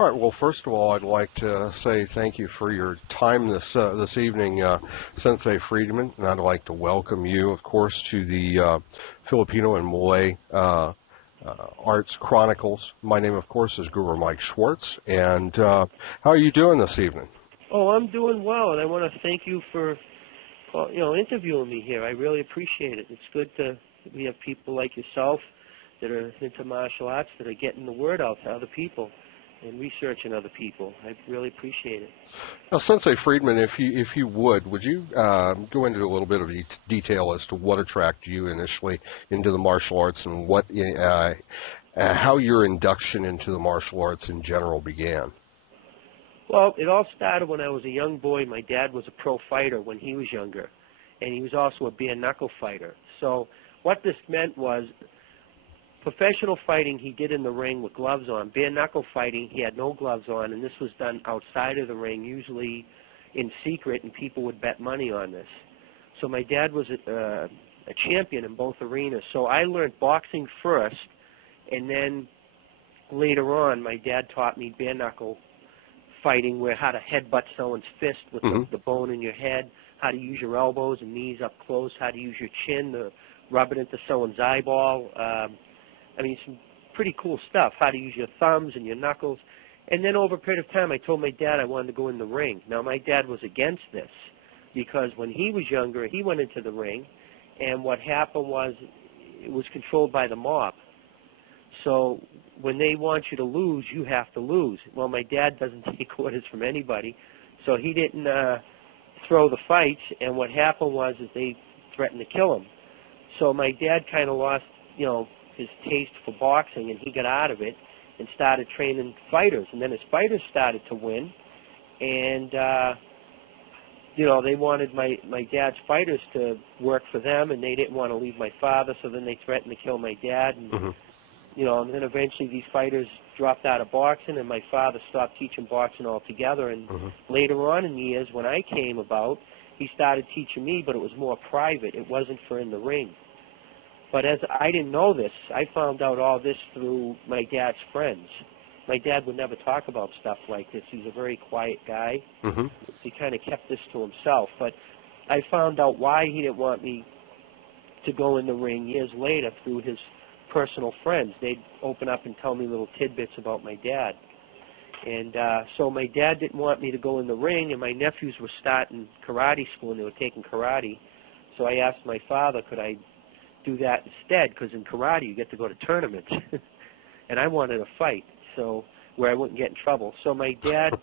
All right. Well, first of all, I'd like to say thank you for your time this evening, Sensei Freedman, and I'd like to welcome you, of course, to the Filipino and Malay Arts Chronicles. My name, of course, is Guru Mike Schwartz, and how are you doing this evening? Oh, I'm doing well, and I want to thank you for, interviewing me here. I really appreciate it. It's good we have people like yourself that are into martial arts that are getting the word out to other people and researching other people. I really appreciate it. Now, Sensei Freedman, if you would you go into a little bit of detail as to what attracted you initially into the martial arts and what how your induction into the martial arts in general began? Well, it all started when I was a young boy. My dad was a pro fighter when he was younger, and he was also a bare knuckle fighter. So what this meant was professional fighting he did in the ring with gloves on. Bare knuckle fighting, he had no gloves on, and this was done outside of the ring, usually in secret, and people would bet money on this. So my dad was a champion in both arenas. So I learned boxing first, and then later on my dad taught me bare knuckle fighting, where how to headbutt someone's fist with the bone in your head, how to use your elbows and knees up close, how to use your chin to rub it into someone's eyeball. Some pretty cool stuff, how to use your thumbs and your knuckles. And then over a period of time, I told my dad I wanted to go in the ring. Now, my dad was against this because when he was younger, he went into the ring, and what happened was it was controlled by the mob. So when they want you to lose, you have to lose. Well, my dad doesn't take orders from anybody, so he didn't throw the fights, and what happened was is they threatened to kill him. So my dad kind of lost, his taste for boxing, and he got out of it and started training fighters. And then his fighters started to win, and they wanted my dad's fighters to work for them, and they didn't want to leave my father, so then they threatened to kill my dad. And, and then eventually these fighters dropped out of boxing, and my father stopped teaching boxing altogether. And later on in the years, when I came about, he started teaching me, but it was more private. It wasn't for in the ring. But as I didn't know this, I found out all this through my dad's friends. My dad would never talk about stuff like this. He's a very quiet guy. He kind of kept this to himself. But I found out why he didn't want me to go in the ring years later through his personal friends. They'd open up and tell me little tidbits about my dad. And so my dad didn't want me to go in the ring, and my nephews were starting karate school, and they were taking karate. So I asked my father, could I do that instead, because in karate you get to go to tournaments, and I wanted a fight, so where I wouldn't get in trouble. So my dad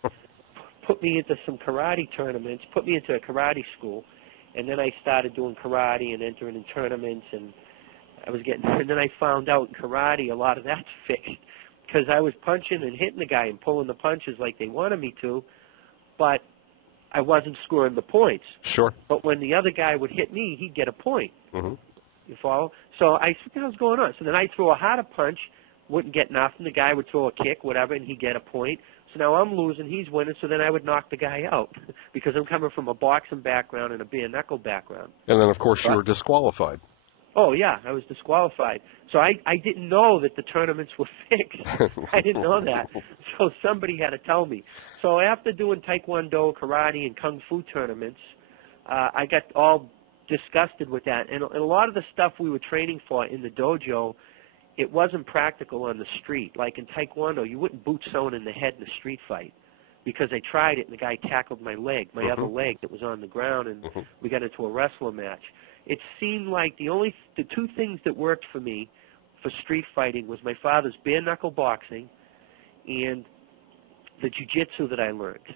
put me into some karate tournaments, put me into a karate school, and then I started doing karate and entering in tournaments, and and then I found out in karate a lot of that's fixed, because I was punching and hitting the guy and pulling the punches like they wanted me to, but I wasn't scoring the points. Sure. But when the other guy would hit me, he'd get a point. You follow? So I said, what the hell's going on? So then I throw a harder punch, wouldn't get nothing. The guy would throw a kick, whatever, and he'd get a point. So now I'm losing, he's winning, so then I would knock the guy out because I'm coming from a boxing background and a bare knuckle background. And then, of course, you were disqualified. Oh, yeah, I was disqualified. So I didn't know that the tournaments were fixed. I didn't know that. So somebody had to tell me. So after doing taekwondo, karate, and kung fu tournaments, I got all disgusted with that. And a lot of the stuff we were training for in the dojo, it wasn't practical on the street. Like in taekwondo, you wouldn't boot someone in the head in a street fight because I tried it and the guy tackled my leg, my other leg that was on the ground, and we got into a wrestling match. It seemed like the two things that worked for me for street fighting was my father's bare knuckle boxing and the jiu-jitsu that I learned.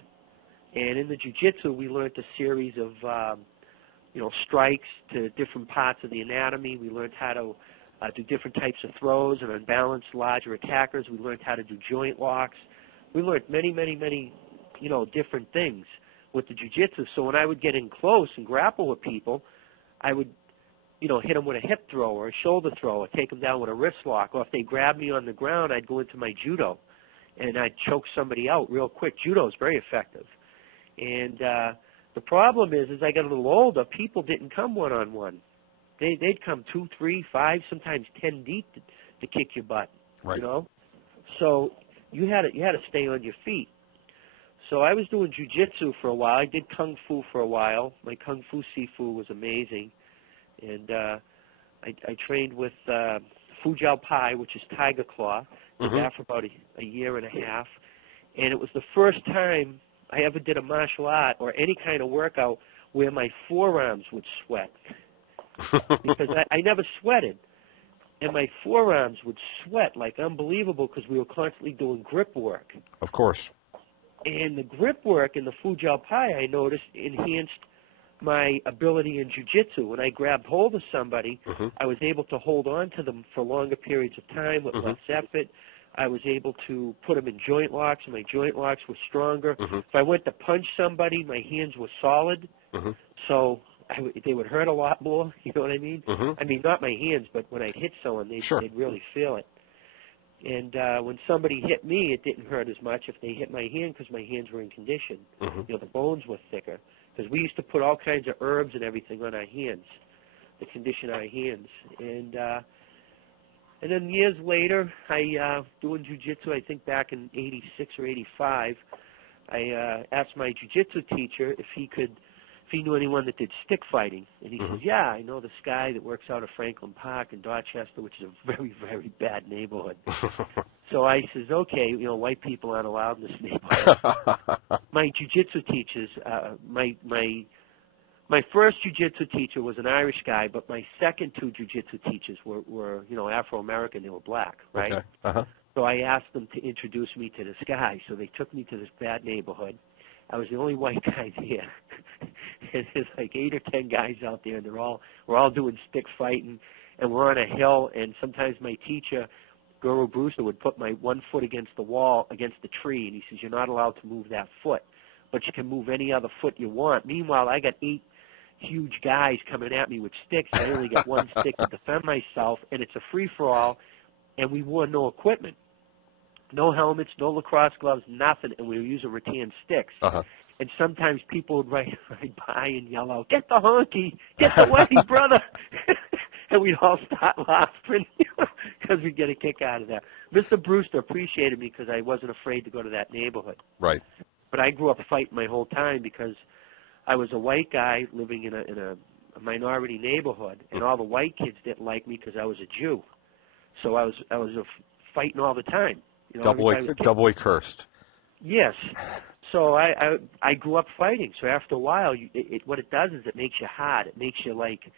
And in the jiu-jitsu, we learned a series of strikes to different parts of the anatomy. We learned how to do different types of throws and unbalanced larger attackers. We learned how to do joint locks. We learned many, many, many, different things with the jiu-jitsu. So when I would get in close and grapple with people, I would, hit them with a hip throw or a shoulder throw or take them down with a wrist lock. Or if they grabbed me on the ground, I'd go into my judo and I'd choke somebody out real quick. Judo is very effective. And the problem is, as I got a little older, people didn't come one-on-one. They'd come 2, 3, 5, sometimes 10 deep to kick your butt, right. So you had to stay on your feet. So I was doing jiu-jitsu for a while. I did kung fu for a while. My kung fu sifu was amazing, and I trained with Fujao Pai, which is Tiger Claw. Did that for about a year and a half, and it was the first time I ever did a martial art or any kind of workout where my forearms would sweat, because I never sweated, and my forearms would sweat like unbelievable because we were constantly doing grip work. Of course. And the grip work in the Fujao Pai, I noticed, enhanced my ability in jiu-jitsu. When I grabbed hold of somebody, I was able to hold on to them for longer periods of time with less effort. I was able to put them in joint locks, and my joint locks were stronger. If I went to punch somebody, my hands were solid, so they would hurt a lot more, you know what I mean? I mean, not my hands, but when I'd hit someone, they'd really feel it. And when somebody hit me, it didn't hurt as much if they hit my hand because my hands were in condition. You know, the bones were thicker. Because we used to put all kinds of herbs and everything on our hands to condition our hands. And then years later, doing jiu-jitsu, I think back in 86 or 85, I asked my jiu-jitsu teacher if he knew anyone that did stick fighting. And he says, yeah, I know this guy that works out of Franklin Park in Dorchester, which is a very, very bad neighborhood. So I says, okay, you know, white people aren't allowed in this neighborhood. My jiu-jitsu teachers, my first jiu-jitsu teacher was an Irish guy, but my second two jiu-jitsu teachers were you know, Afro-American. They were black, right? Okay. So I asked them to introduce me to this guy. So they took me to this bad neighborhood. I was the only white guy there. And there's like 8 or 10 guys out there, and we're all doing stick fighting, and we're on a hill, and sometimes my teacher, Guru Brewster, would put my one foot against the wall, against the tree, and he says, you're not allowed to move that foot, but you can move any other foot you want. Meanwhile, I got 8 huge guys coming at me with sticks. I only got one stick to defend myself, and it's a free-for-all, and we wore no equipment. No helmets, no lacrosse gloves, nothing, and we were using rattan sticks. And sometimes people would ride by and yell out, get the honky, get the whitey, brother. And we'd all start laughing because we'd get a kick out of that. Mr. Brewster appreciated me because I wasn't afraid to go to that neighborhood. Right. But I grew up fighting my whole time because I was a white guy living in a minority neighborhood, and all the white kids didn't like me because I was a Jew. So I was fighting all the time. You know, doubly cursed. Yes. So I grew up fighting. So after a while, what it does is it makes you hard. It makes you like,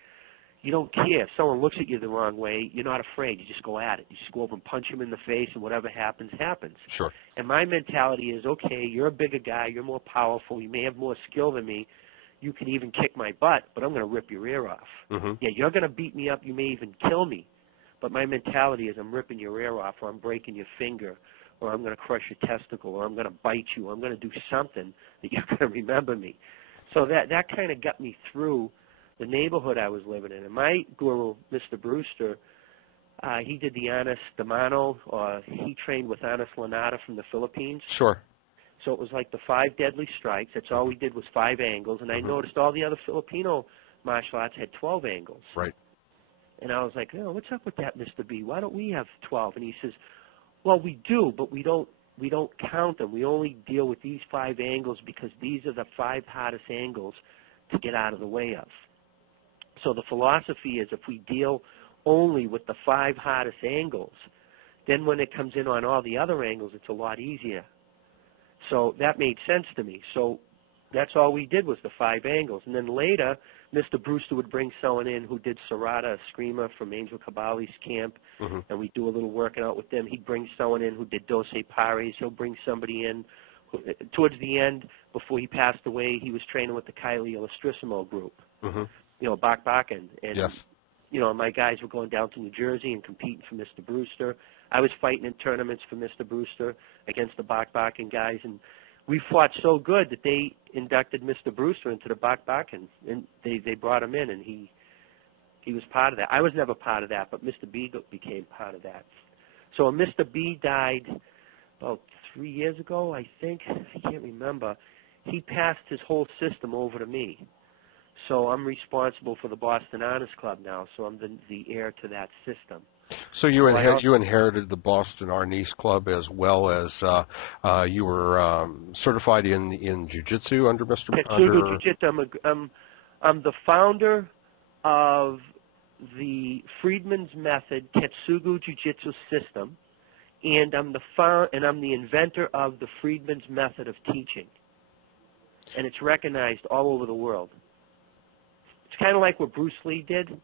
you don't care. If someone looks at you the wrong way, you're not afraid. You just go at it. You just go over and punch them in the face, and whatever happens, happens. Sure. And my mentality is, okay, you're a bigger guy. You're more powerful. You may have more skill than me. You can even kick my butt, but I'm going to rip your ear off. Yeah, you're going to beat me up. You may even kill me. But my mentality is I'm ripping your ear off, or I'm breaking your finger, or I'm going to crush your testicle, or I'm going to bite you, or I'm going to do something that you're going to remember me. So that kind of got me through the neighborhood I was living in. And my guru, Mr. Brewster, he did the Anas Damano, or he trained with Anas Lanata from the Philippines. Sure. So it was like the 5 deadly strikes. That's all we did was 5 angles. And I noticed all the other Filipino martial arts had 12 angles. Right. And I was like, oh, what's up with that, Mr. B? Why don't we have 12? And he says, well, we do, but we don't count them. We only deal with these 5 angles because these are the 5 hardest angles to get out of the way of. So the philosophy is if we deal only with the 5 hardest angles, then when it comes in on all the other angles, it's a lot easier. So that made sense to me. So that's all we did was the 5 angles. And then later, Mr. Brewster would bring someone in who did Sarada, a screamer from Angel Cabali's camp, and we'd do a little working out with them. He'd bring someone in who did Dose Pares. He'll bring somebody in. Towards the end, before he passed away, he was training with the Kylie Illustrissimo group, you know, Bak Bakken. And, yes. You know, my guys were going down to New Jersey and competing for Mr. Brewster. I was fighting in tournaments for Mr. Brewster against the Bak Bakken guys, and we fought so good that they inducted Mr. Brewster into the Bak Bakken, and they brought him in, and he was part of that. I was never part of that, but Mr. B became part of that. So when Mr. B died about 3 years ago, I think, I can't remember, he passed his whole system over to me. So I'm responsible for the Boston Honors Club now, so I'm the heir to that system. So you inherited the Boston Arnis Club as well as you were certified in Jiu-Jitsu under Mr. Tetsugo Jiu-Jitsu. I'm the founder of the Freedman's Method Tetsugo Jiu-Jitsu system, and I'm the inventor of the Freedman's Method of teaching, and it's recognized all over the world. It's kind of like what Bruce Lee did,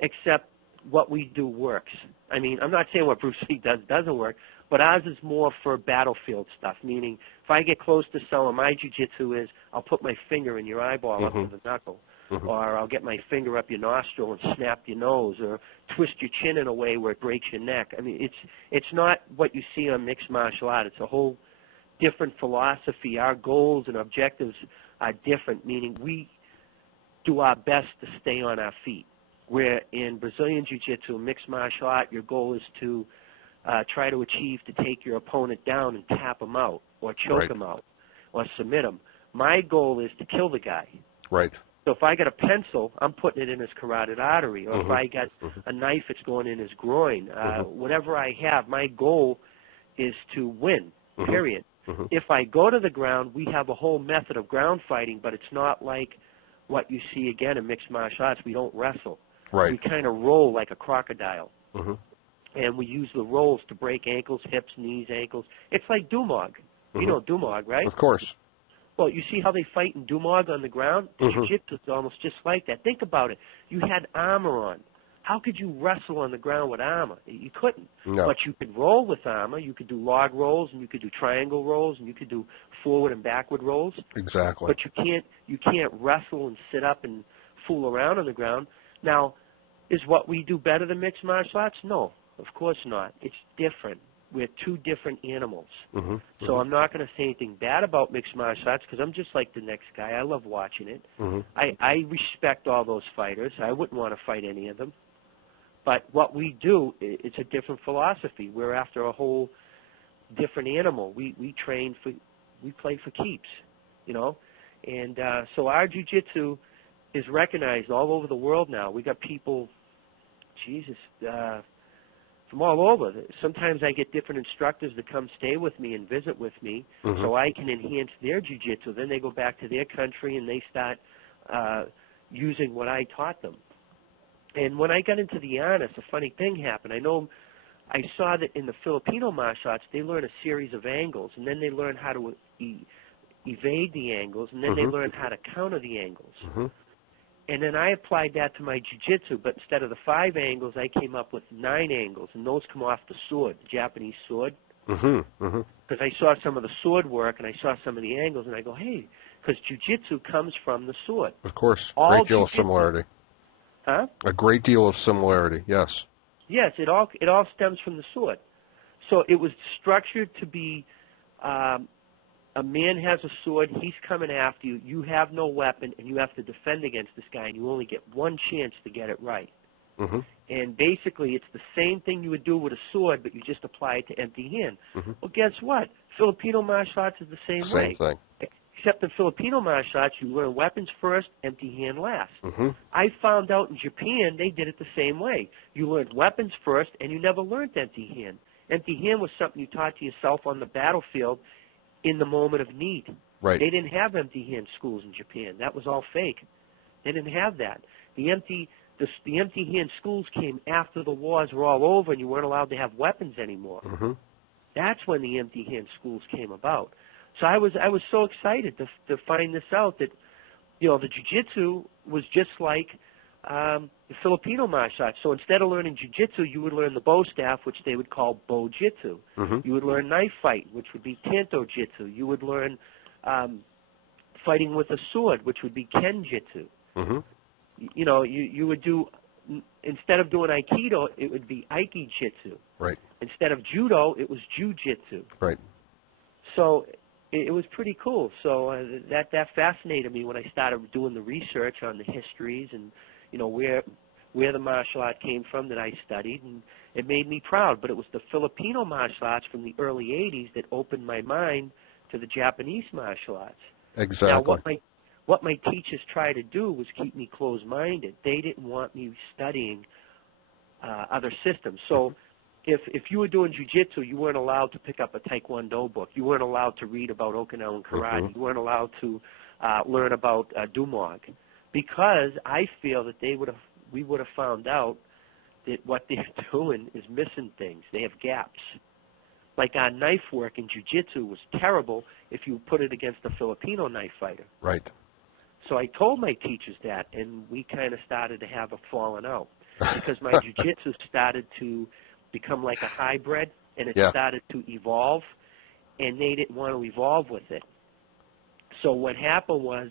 except what we do works. I mean, I'm not saying what Bruce Lee does doesn't work, but ours is more for battlefield stuff, meaning if I get close to someone, my jiu-jitsu is I'll put my finger in your eyeball up to the knuckle, or I'll get my finger up your nostril and snap your nose, or twist your chin in a way where it breaks your neck. I mean, it's not what you see on mixed martial art. It's a whole different philosophy. Our goals and objectives are different, meaning we do our best to stay on our feet. Where in Brazilian Jiu-Jitsu, mixed martial art, your goal is to try to achieve to take your opponent down and tap him out, or choke him out, or submit him. My goal is to kill the guy. Right. So if I got a pencil, I'm putting it in his carotid artery, or if I got a knife, it's going in his groin. Whatever I have, my goal is to win, period. If I go to the ground, we have a whole method of ground fighting, but it's not like what you see again in mixed martial arts. We don't wrestle. Right. We kind of roll like a crocodile. And we use the rolls to break ankles, hips, knees, ankles. It's like Dumog. You know Dumog, right? Of course. Well, you see how they fight in Dumog on the ground? Jiu-Jitsu is almost just like that. Think about it. You had armor on. How could you wrestle on the ground with armor? You couldn't. No. But you could roll with armor. You could do log rolls, and you could do triangle rolls, and you could do forward and backward rolls. Exactly. But you can't wrestle and sit up and fool around on the ground. Now, is what we do better than mixed martial arts? No, of course not. It's different. We're two different animals. So I'm not going to say anything bad about mixed martial arts because I'm just like the next guy. I love watching it. I respect all those fighters. I wouldn't want to fight any of them. But what we do, it's a different philosophy. We're after a whole different animal. We play for keeps, you know. And so our jiu-jitsu is recognized all over the world now. We got people, from all over. Sometimes I get different instructors that come stay with me and visit with me so I can enhance their jiu-jitsu. Then they go back to their country and they start using what I taught them. And when I got into the Arnis, a funny thing happened. I saw that in the Filipino martial arts, they learn a series of angles, and then they learn how to evade the angles, and then they learn how to counter the angles. And then I applied that to my jiu-jitsu, but instead of the 5 angles, I came up with 9 angles, and those come off the sword, the Japanese sword. Because I saw some of the sword work, and I saw some of the angles, and I go, hey, because jiu-jitsu comes from the sword. Of course, great deal of similarity. Huh? A great deal of similarity, yes. Yes, it all stems from the sword. So it was structured to be a man has a sword, he's coming after you, you have no weapon, and you have to defend against this guy, and you only get one chance to get it right. And basically, it's the same thing you would do with a sword, but you just apply it to empty hand. Well, guess what? Filipino martial arts is the same way. Same thing. Except in Filipino martial arts, you learn weapons first, empty hand last. I found out in Japan, they did it the same way. You learned weapons first, and you never learned empty hand. Empty hand was something you taught to yourself on the battlefield in the moment of need. Right. They didn't have empty hand schools in Japan. That was all fake. They didn't have that. The empty hand schools came after the wars were all over and you weren't allowed to have weapons anymore. That's when the empty hand schools came about. So I was so excited to find this out that, you know, the jiu-jitsu was just like the Filipino martial arts. So instead of learning jiu-jitsu, you would learn the bow staff, which they would call bo-jitsu. You would learn knife fight, which would be tanto-jitsu. You would learn fighting with a sword, which would be ken-jitsu. You know, you would do, instead of doing aikido, it would be aiki-jitsu. Right. Instead of judo, it was jiu-jitsu. Right. So it was pretty cool. So that fascinated me when I started doing the research on the histories and, you know, where the martial art came from that I studied, and it made me proud. But it was the Filipino martial arts from the early 80s that opened my mind to the Japanese martial arts. Exactly. Now, what my teachers tried to do was keep me closed-minded. They didn't want me studying other systems. So if you were doing jiu-jitsu, you weren't allowed to pick up a taekwondo book. You weren't allowed to read about Okinawan karate. You weren't allowed to learn about Dumog, because I feel that we would have found out that what they're doing is missing things. They have gaps. Like our knife work in jiu-jitsu was terrible if you put it against a Filipino knife fighter. Right. So I told my teachers that, and we kind of started to have a falling out because my jiu-jitsu started to become like a hybrid, and it started to evolve, and they didn't want to evolve with it. So what happened was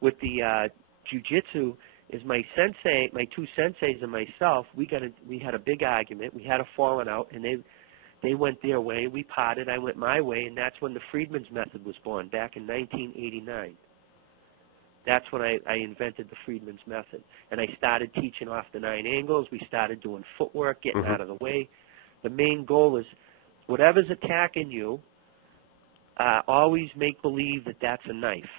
with the jiu-jitsu is my sensei, my two senseis and myself, we had a big argument. We had a falling out, and they went their way. We parted. I went my way, and that's when the Freedman's method was born, back in 1989. That's when I invented the Freedman's method. And I started teaching off the 9 angles. We started doing footwork, getting out of the way. The main goal is whatever's attacking you, always make believe that that's a knife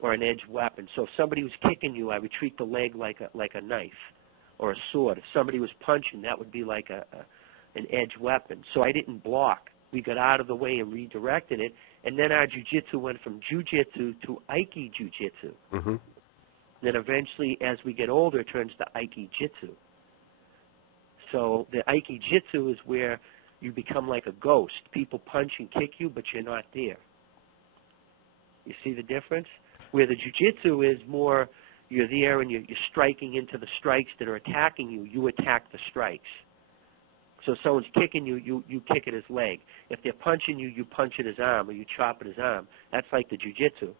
or an edged weapon. So if somebody was kicking you, I would treat the leg like a knife or a sword. If somebody was punching, that would be like an edged weapon. So I didn't block. We got out of the way and redirected it, and then our jiu-jitsu went from jiu-jitsu to Aiki jiu-jitsu. Then eventually, as we get older, it turns to Aiki jitsu. So the Aiki jitsu is where you become like a ghost. People punch and kick you, but you're not there. You see the difference? Where the jiu-jitsu is more, you're there and you're striking into the strikes that are attacking you. You attack the strikes. So if someone's kicking you, you kick at his leg. If they're punching you, you punch at his arm or you chop at his arm. That's like the jiu-jitsu.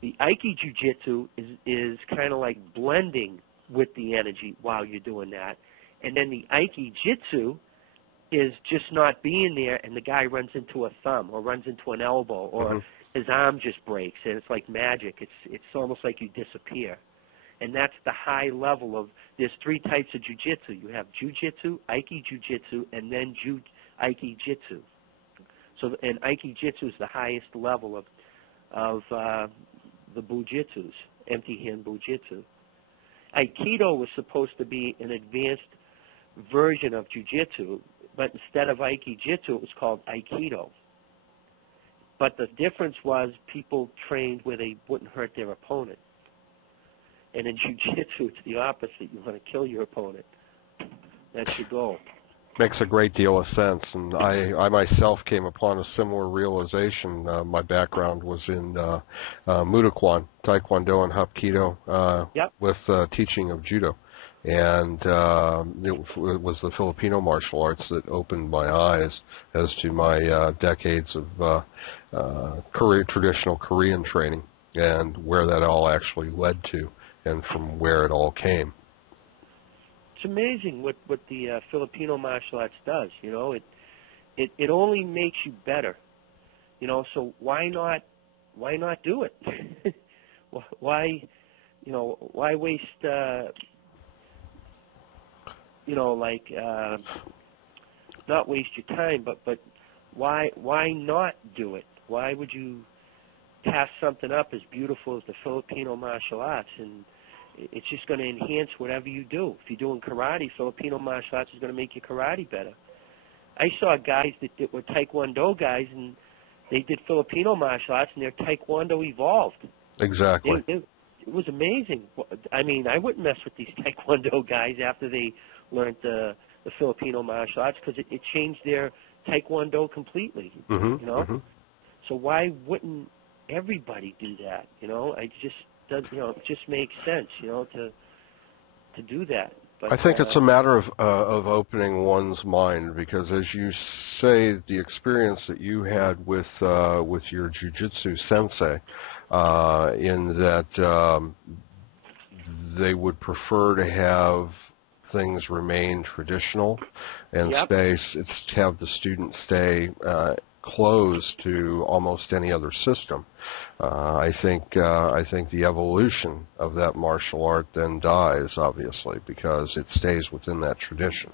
The Aiki jiu-jitsu is kind of like blending with the energy while you're doing that. And then the Aiki jitsu is just not being there, and the guy runs into a thumb or runs into an elbow or his arm just breaks, and it's like magic. It's almost like you disappear. And that's the high level of, there's 3 types of jiu-jitsu. You have jiu-jitsu, Aiki jiu-jitsu, and then Aiki jitsu. So, and Aiki jitsu is the highest level of the bujitsus, empty hand bujitsu. Aikido was supposed to be an advanced version of jiu-jitsu, but instead of Aiki jitsu, it was called Aikido. But the difference was people trained where they wouldn't hurt their opponent. And in jiu-jitsu, it's the opposite. You want to kill your opponent. That's your goal. Makes a great deal of sense. And I myself came upon a similar realization. My background was in Mudakwon, Taekwondo, and Hapkido with teaching of Judo. And it was the Filipino martial arts that opened my eyes as to my decades of traditional Korean training and where that all actually led to, and from where it all came. It's amazing what the Filipino martial arts does. You know, it only makes you better. You know, so why not do it? why waste not waste your time, but why not do it? Why would you pass something up as beautiful as the Filipino martial arts? And it's just going to enhance whatever you do. If you're doing karate, Filipino martial arts is going to make your karate better. I saw guys that were Taekwondo guys, and they did Filipino martial arts, and their Taekwondo evolved. Exactly. It was amazing. I mean, I wouldn't mess with these Taekwondo guys after they learned the Filipino martial arts, because it changed their Taekwondo completely. You know? So why wouldn't everybody do that? You know, it just makes sense, you know, to do that. But, I think it's a matter of opening one's mind, because, as you say, the experience that you had with your jiu-jitsu sensei, in that they would prefer to have things remain traditional and have the student stay closed to almost any other system. I think the evolution of that martial art then dies, obviously, because it stays within that tradition.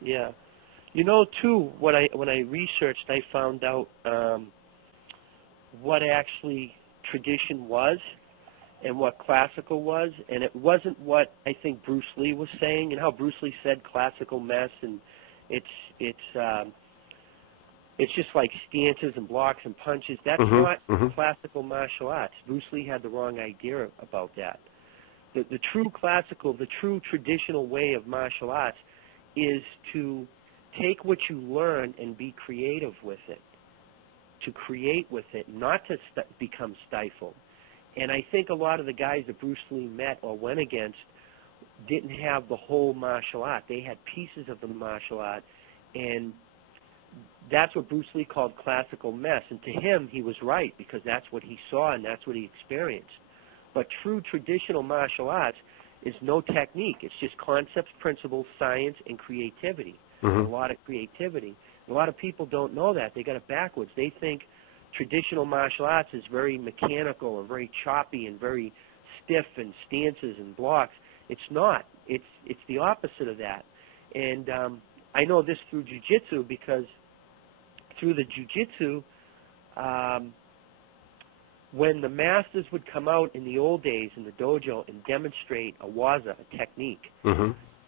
Yeah. You know, too, when I researched, I found out what actually tradition was. and what classical was, and it wasn't what I think Bruce Lee was saying, and how Bruce Lee said classical mess, and it's just like stances and blocks and punches. That's not classical martial arts. Bruce Lee had the wrong idea about that. The true classical, the true traditional way of martial arts is to take what you learn and be creative with it, to create with it, not to become stifled. And I think a lot of the guys that Bruce Lee met or went against didn't have the whole martial art. They had pieces of the martial art, and that's what Bruce Lee called classical mess. And to him, he was right, because that's what he saw and that's what he experienced. But true traditional martial arts is no technique. It's just concepts, principles, science, and creativity. A lot of creativity. A lot of people don't know that. They got it backwards. They think traditional martial arts is very mechanical and very choppy and very stiff and stances and blocks. It's not. It's the opposite of that. And I know this through Jiu-Jitsu, because through the Jiu-Jitsu, when the masters would come out in the old days in the dojo and demonstrate a waza, a technique,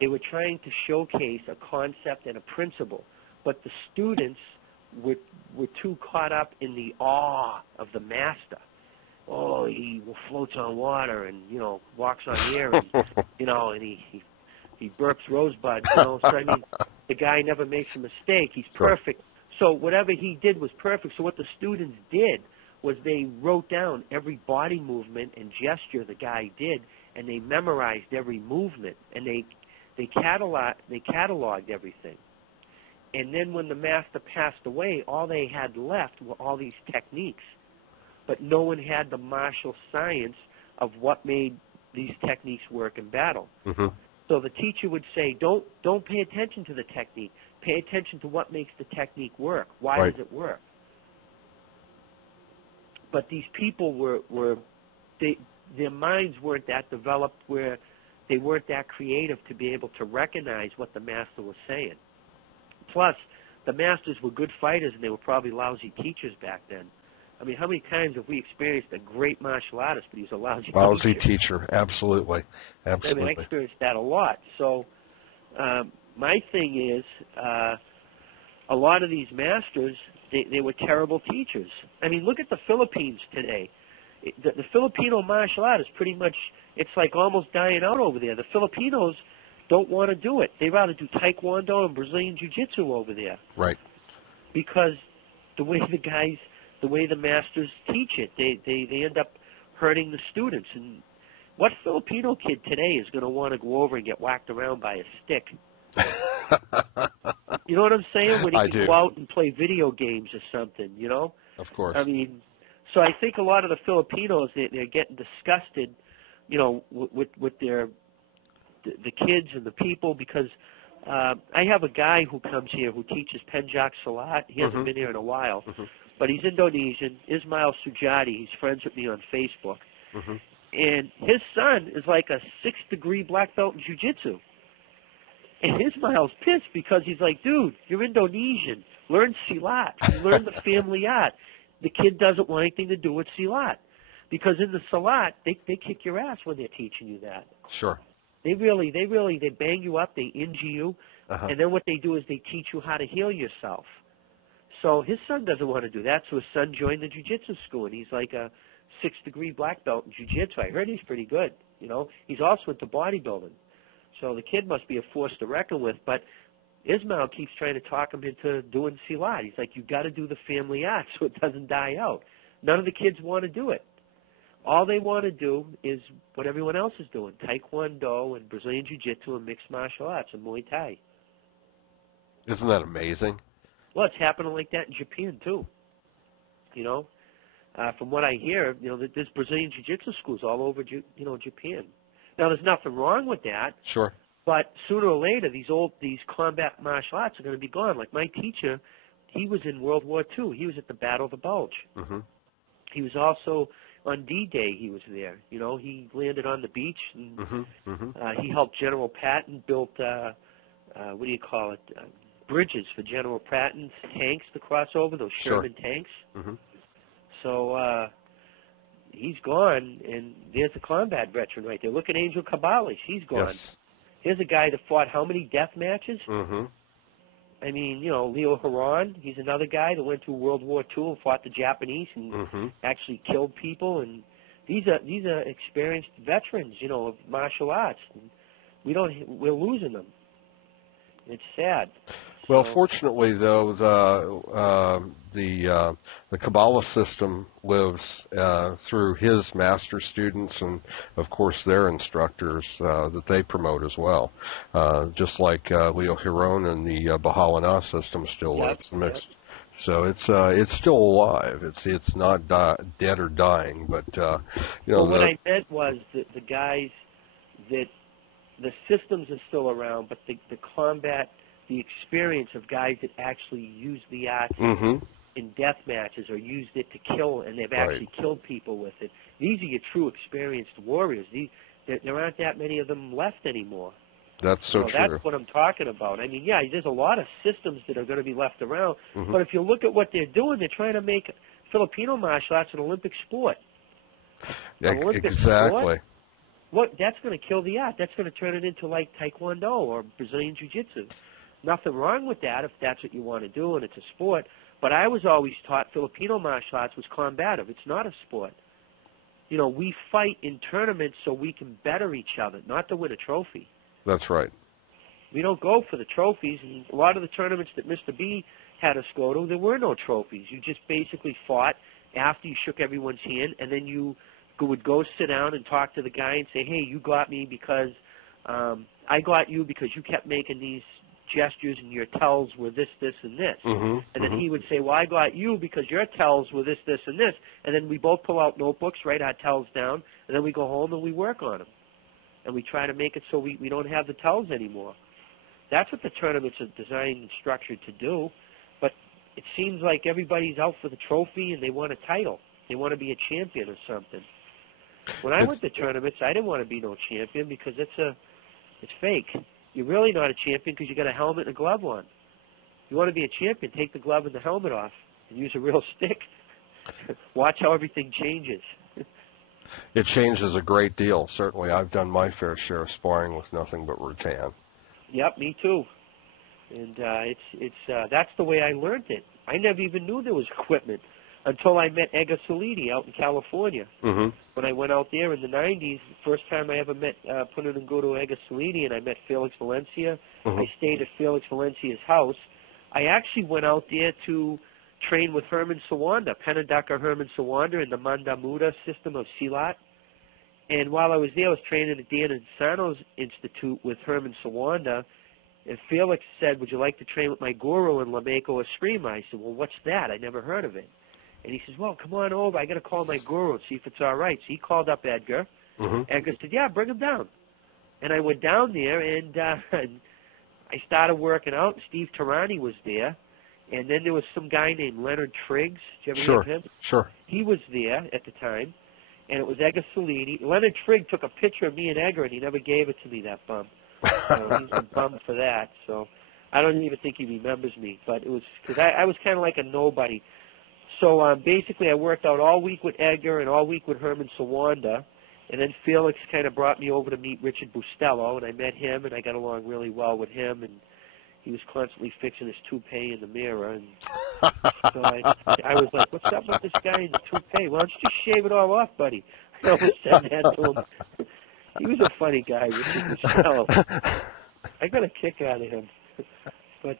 they were trying to showcase a concept and a principle, but the students were too caught up in the awe of the master. Oh, he floats on water and, walks on air and, and he burps rosebud. So I mean, the guy never makes a mistake. He's perfect. So whatever he did was perfect. So what the students did was they wrote down every body movement and gesture the guy did, and they memorized every movement, and they cataloged everything. And then when the master passed away, all they had left were all these techniques. But no one had the martial science of what made these techniques work in battle. So the teacher would say, don't pay attention to the technique. Pay attention to what makes the technique work. Why does it work? But these people their minds weren't that developed, where they weren't that creative to be able to recognize what the master was saying. Plus, the masters were good fighters, and they were probably lousy teachers back then. I mean, how many times have we experienced a great martial artist, but he's a lousy teacher? Absolutely. I mean, I experienced that a lot. So my thing is, a lot of these masters, they were terrible teachers. I mean, look at the Philippines today. The Filipino martial art is pretty much, it's like almost dying out over there. The Filipinos don't want to do it. They rather do Taekwondo and Brazilian Jiu-Jitsu over there. Right. Because the way the masters teach it, they end up hurting the students. And what Filipino kid today is going to want to go over and get whacked around by a stick? You know what I'm saying? When he can go out and play video games or something, Of course. I mean, so I think a lot of the Filipinos, they're getting disgusted, with the kids and the people, because I have a guy who comes here who teaches Penjak Salat. He hasn't been here in a while, but he's Indonesian, Ismail Sujati. He's friends with me on Facebook. And his son is like a 6th-degree black belt in Jiu-Jitsu. And Ismail's pissed because he's like, dude, you're Indonesian. Learn Silat. Learn the family art. The kid doesn't want anything to do with Silat. Because in the Salat, they kick your ass when they're teaching you that. Sure. They bang you up, they injure you, and then what they do is they teach you how to heal yourself. So his son doesn't want to do that, so his son joined the Jiu-Jitsu school, and he's like a 6th-degree black belt in Jiu-Jitsu. I heard he's pretty good, He's also into bodybuilding. So the kid must be a force to reckon with, but Ismail keeps trying to talk him into doing Silat. He's like, you've got to do the family art so it doesn't die out. None of the kids want to do it. All they want to do is what everyone else is doing, Taekwondo and Brazilian Jiu-Jitsu and mixed martial arts and Muay Thai. Isn't that amazing? Well, it's happening like that in Japan, too. From what I hear, there's Brazilian Jiu-Jitsu schools all over, Japan. Now, there's nothing wrong with that. Sure. But sooner or later, these combat martial arts are going to be gone. Like my teacher, he was in World War II. He was at the Battle of the Bulge. He was also on D-Day. He was there. He landed on the beach, and he helped General Patton build, bridges for General Patton's tanks to cross over, those Sherman tanks. So he's gone, and there's a combat veteran right there. Look at Angel Cabales. He's gone. Yes. Here's a guy that fought how many death matches? Mm-hmm. I mean, Leo Huron, he's another guy that went through World War II and fought the Japanese and actually killed people. And these are experienced veterans, of martial arts. And we're losing them. It's sad. Well, fortunately, though, the Kabbalah system lives through his master students and, of course, their instructors that they promote as well. Just like Leo Huron and the Baha'u'llah system still lives mixed. So it's still alive. It's not dead or dying, but what I meant was that the guys that the systems are still around, but the combat. The experience of guys that actually use the art in death matches or used it to kill, and they've actually killed people with it. These are your true experienced warriors. There aren't that many of them left anymore. That's so true. That's what I'm talking about. I mean, there's a lot of systems that are going to be left around, but if you look at what they're doing, they're trying to make Filipino martial arts an Olympic sport. Exactly. What? That's going to kill the art. That's going to turn it into like Taekwondo or Brazilian Jui Jitsu. Nothing wrong with that if that's what you want to do and it's a sport. But I was always taught Filipino martial arts was combative. It's not a sport. We fight in tournaments so we can better each other, not to win a trophy. That's right. We don't go for the trophies. And a lot of the tournaments that Mr. B had us go to, there were no trophies. You just basically fought after you shook everyone's hand, and then you would go sit down and talk to the guy and say, hey, you got me because I got you because you kept making these gestures and your tells were this, this, and this. And then he would say, well, I got you because your tells were this, this, and this. And then we both pull out notebooks, write our tells down, and then we go home and we work on them. And we try to make it so we don't have the tells anymore. That's what the tournaments are designed and structured to do. But it seems like everybody's out for the trophy and they want a title. They want to be a champion or something. When I went to tournaments, I didn't want to be no champion because it's fake. You're really not a champion because you got a helmet and a glove on. You want to be a champion, take the glove and the helmet off and use a real stick. Watch how everything changes. It changes a great deal. Certainly, I've done my fair share of sparring with nothing but rattan. Yep, me too. And that's the way I learned it. I never even knew there was equipment until I met Edgar Salidi out in California. When I went out there in the 90s, the first time I ever met Punan and Gudo Edgar Salidi, and I met Felix Valencia. I stayed at Felix Valencia's house. I actually went out there to train with Herman Sawanda, Penadaka Herman Sawanda, in the Manda Muda system of Silat. And while I was there, I was training at Dan Insano's Institute with Herman Sawanda. And Felix said, would you like to train with my guru in Lameko Eskrima? I said, well, what's that? I never heard of it. And he says, well, come on over. I got to call my guru and see if it's all right. So he called up Edgar. Edgar said, yeah, bring him down. And I went down there, and I started working out. And Steve Tarani was there. And then there was some guy named Leonard Triggs. Did you ever hear of him? Sure. He was there at the time. And it was Edgar Salidi. Leonard Trigg took a picture of me and Edgar, and he never gave it to me, that bum. So he's been bummed for that. So I don't even think he remembers me. But it was because I was kind of like a nobody. So basically I worked out all week with Edgar and all week with Herman Sawanda. And then Felix kind of brought me over to meet Richard Bustello, and I met him, and I got along really well with him. And he was constantly fixing his toupee in the mirror. And so I was like, what's up with this guy in the toupee? Why don't you just shave it all off, buddy? I always said that to him. He was a funny guy, Richard Bustello. I got a kick out of him. But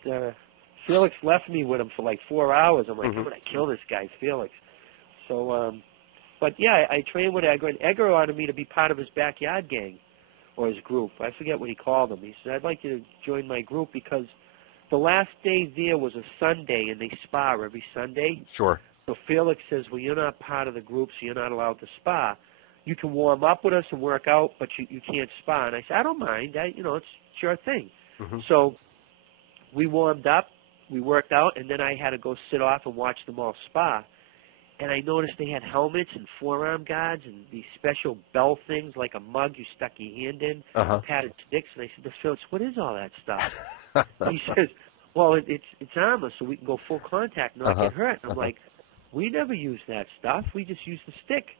Felix left me with him for like 4 hours. I'm like, I'm going to kill this guy, Felix. So, but yeah, I trained with Edgar, and Edgar wanted me to be part of his backyard gang or his group. I forget what he called them. He said, I'd like you to join my group because the last day there was a Sunday, and they spar every Sunday. Sure. So Felix says, well, you're not part of the group, so you're not allowed to spar. You can warm up with us and work out, but you can't spar. And I said, I don't mind. It's your thing. So we warmed up, we worked out, and then I had to go sit off and watch them all spar. And I noticed they had helmets and forearm guards and these special bell things like a mug you stuck your hand in, padded sticks. And I said to Felix, what is all that stuff? He says, well, it's armor, so we can go full contact, not get hurt. I'm like, we never use that stuff. We just use the stick.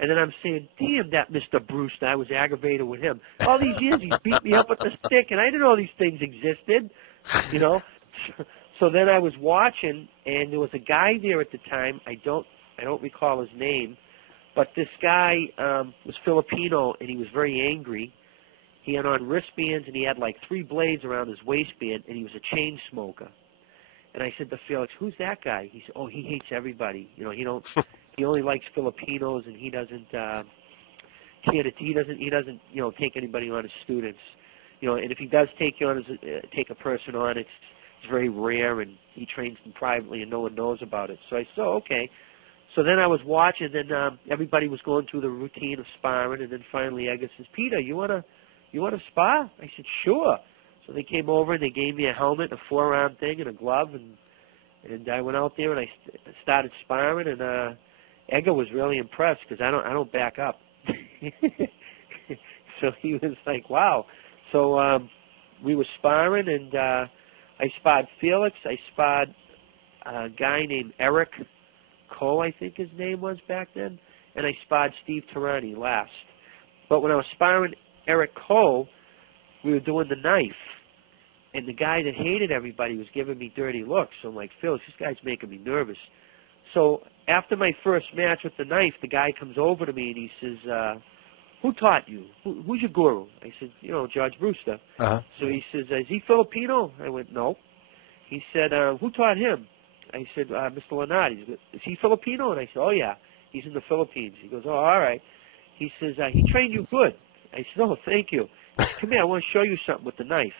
And then I'm saying, damn that Mr. Brewster. I was aggravated with him. All these years he's beat me up with the stick, and I didn't know these things existed, you know. So then I was watching, and there was a guy there at the time. I don't recall his name, but this guy was Filipino, and he was very angry. He had on wristbands, and he had like 3 blades around his waistband, and he was a chain smoker. And I said to Felix, "Who's that guy?" He said, "Oh, he hates everybody. You know, he only likes Filipinos, and he doesn't take anybody on as students. You know, and if he does take a person on, it's very rare, and he trains them privately, and no one knows about it." So I said, "Oh, okay." So then I was watching, and everybody was going through the routine of sparring, and then finally Edgar says, "Peter, you wanna spar?" I said, "Sure." So they came over and they gave me a helmet, a 4-round thing, and a glove, and I went out there and I started sparring, and Edgar was really impressed because I don't back up. So he was like, "Wow." So we were sparring, and I sparred Felix. I sparred a guy named Eric Coe, I think his name was back then, and I sparred Steve Tarani last. But when I was sparring Eric Coe, we were doing the knife, and the guy that hated everybody was giving me dirty looks. So I'm like, "Felix, this guy's making me nervous." So after my first match with the knife, the guy comes over to me and he says, "Who taught you? Who's your guru?" I said, "George Brewster." So he says, "Is he Filipino?" I went, "No." He said, "Who taught him?" I said, "Mr. Lenard." He said, "Is he Filipino?" And I said, "Oh, yeah, he's in the Philippines." He goes, "Oh, all right." He says, "He trained you good." I said, "Oh, thank you." He said, "Come here, I want to show you something with the knife."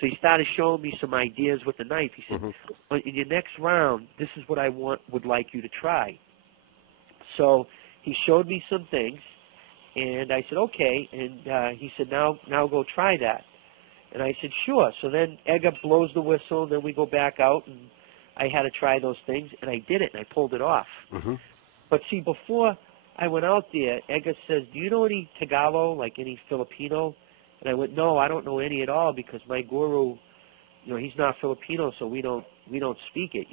So he started showing me some ideas with the knife. He said, "Well, in your next round, this is what I would like you to try." So he showed me some things, and I said, "Okay." And he said, now go try that." And I said, "Sure." So then Edgar blows the whistle, and then we go back out, and I had to try those things, and I did it, and I pulled it off. But see, before I went out there, Edgar says, "Do you know any Tagalog, like any Filipino?" And I went, "No, I don't know any at all, because my guru, he's not Filipino, so we don't speak it,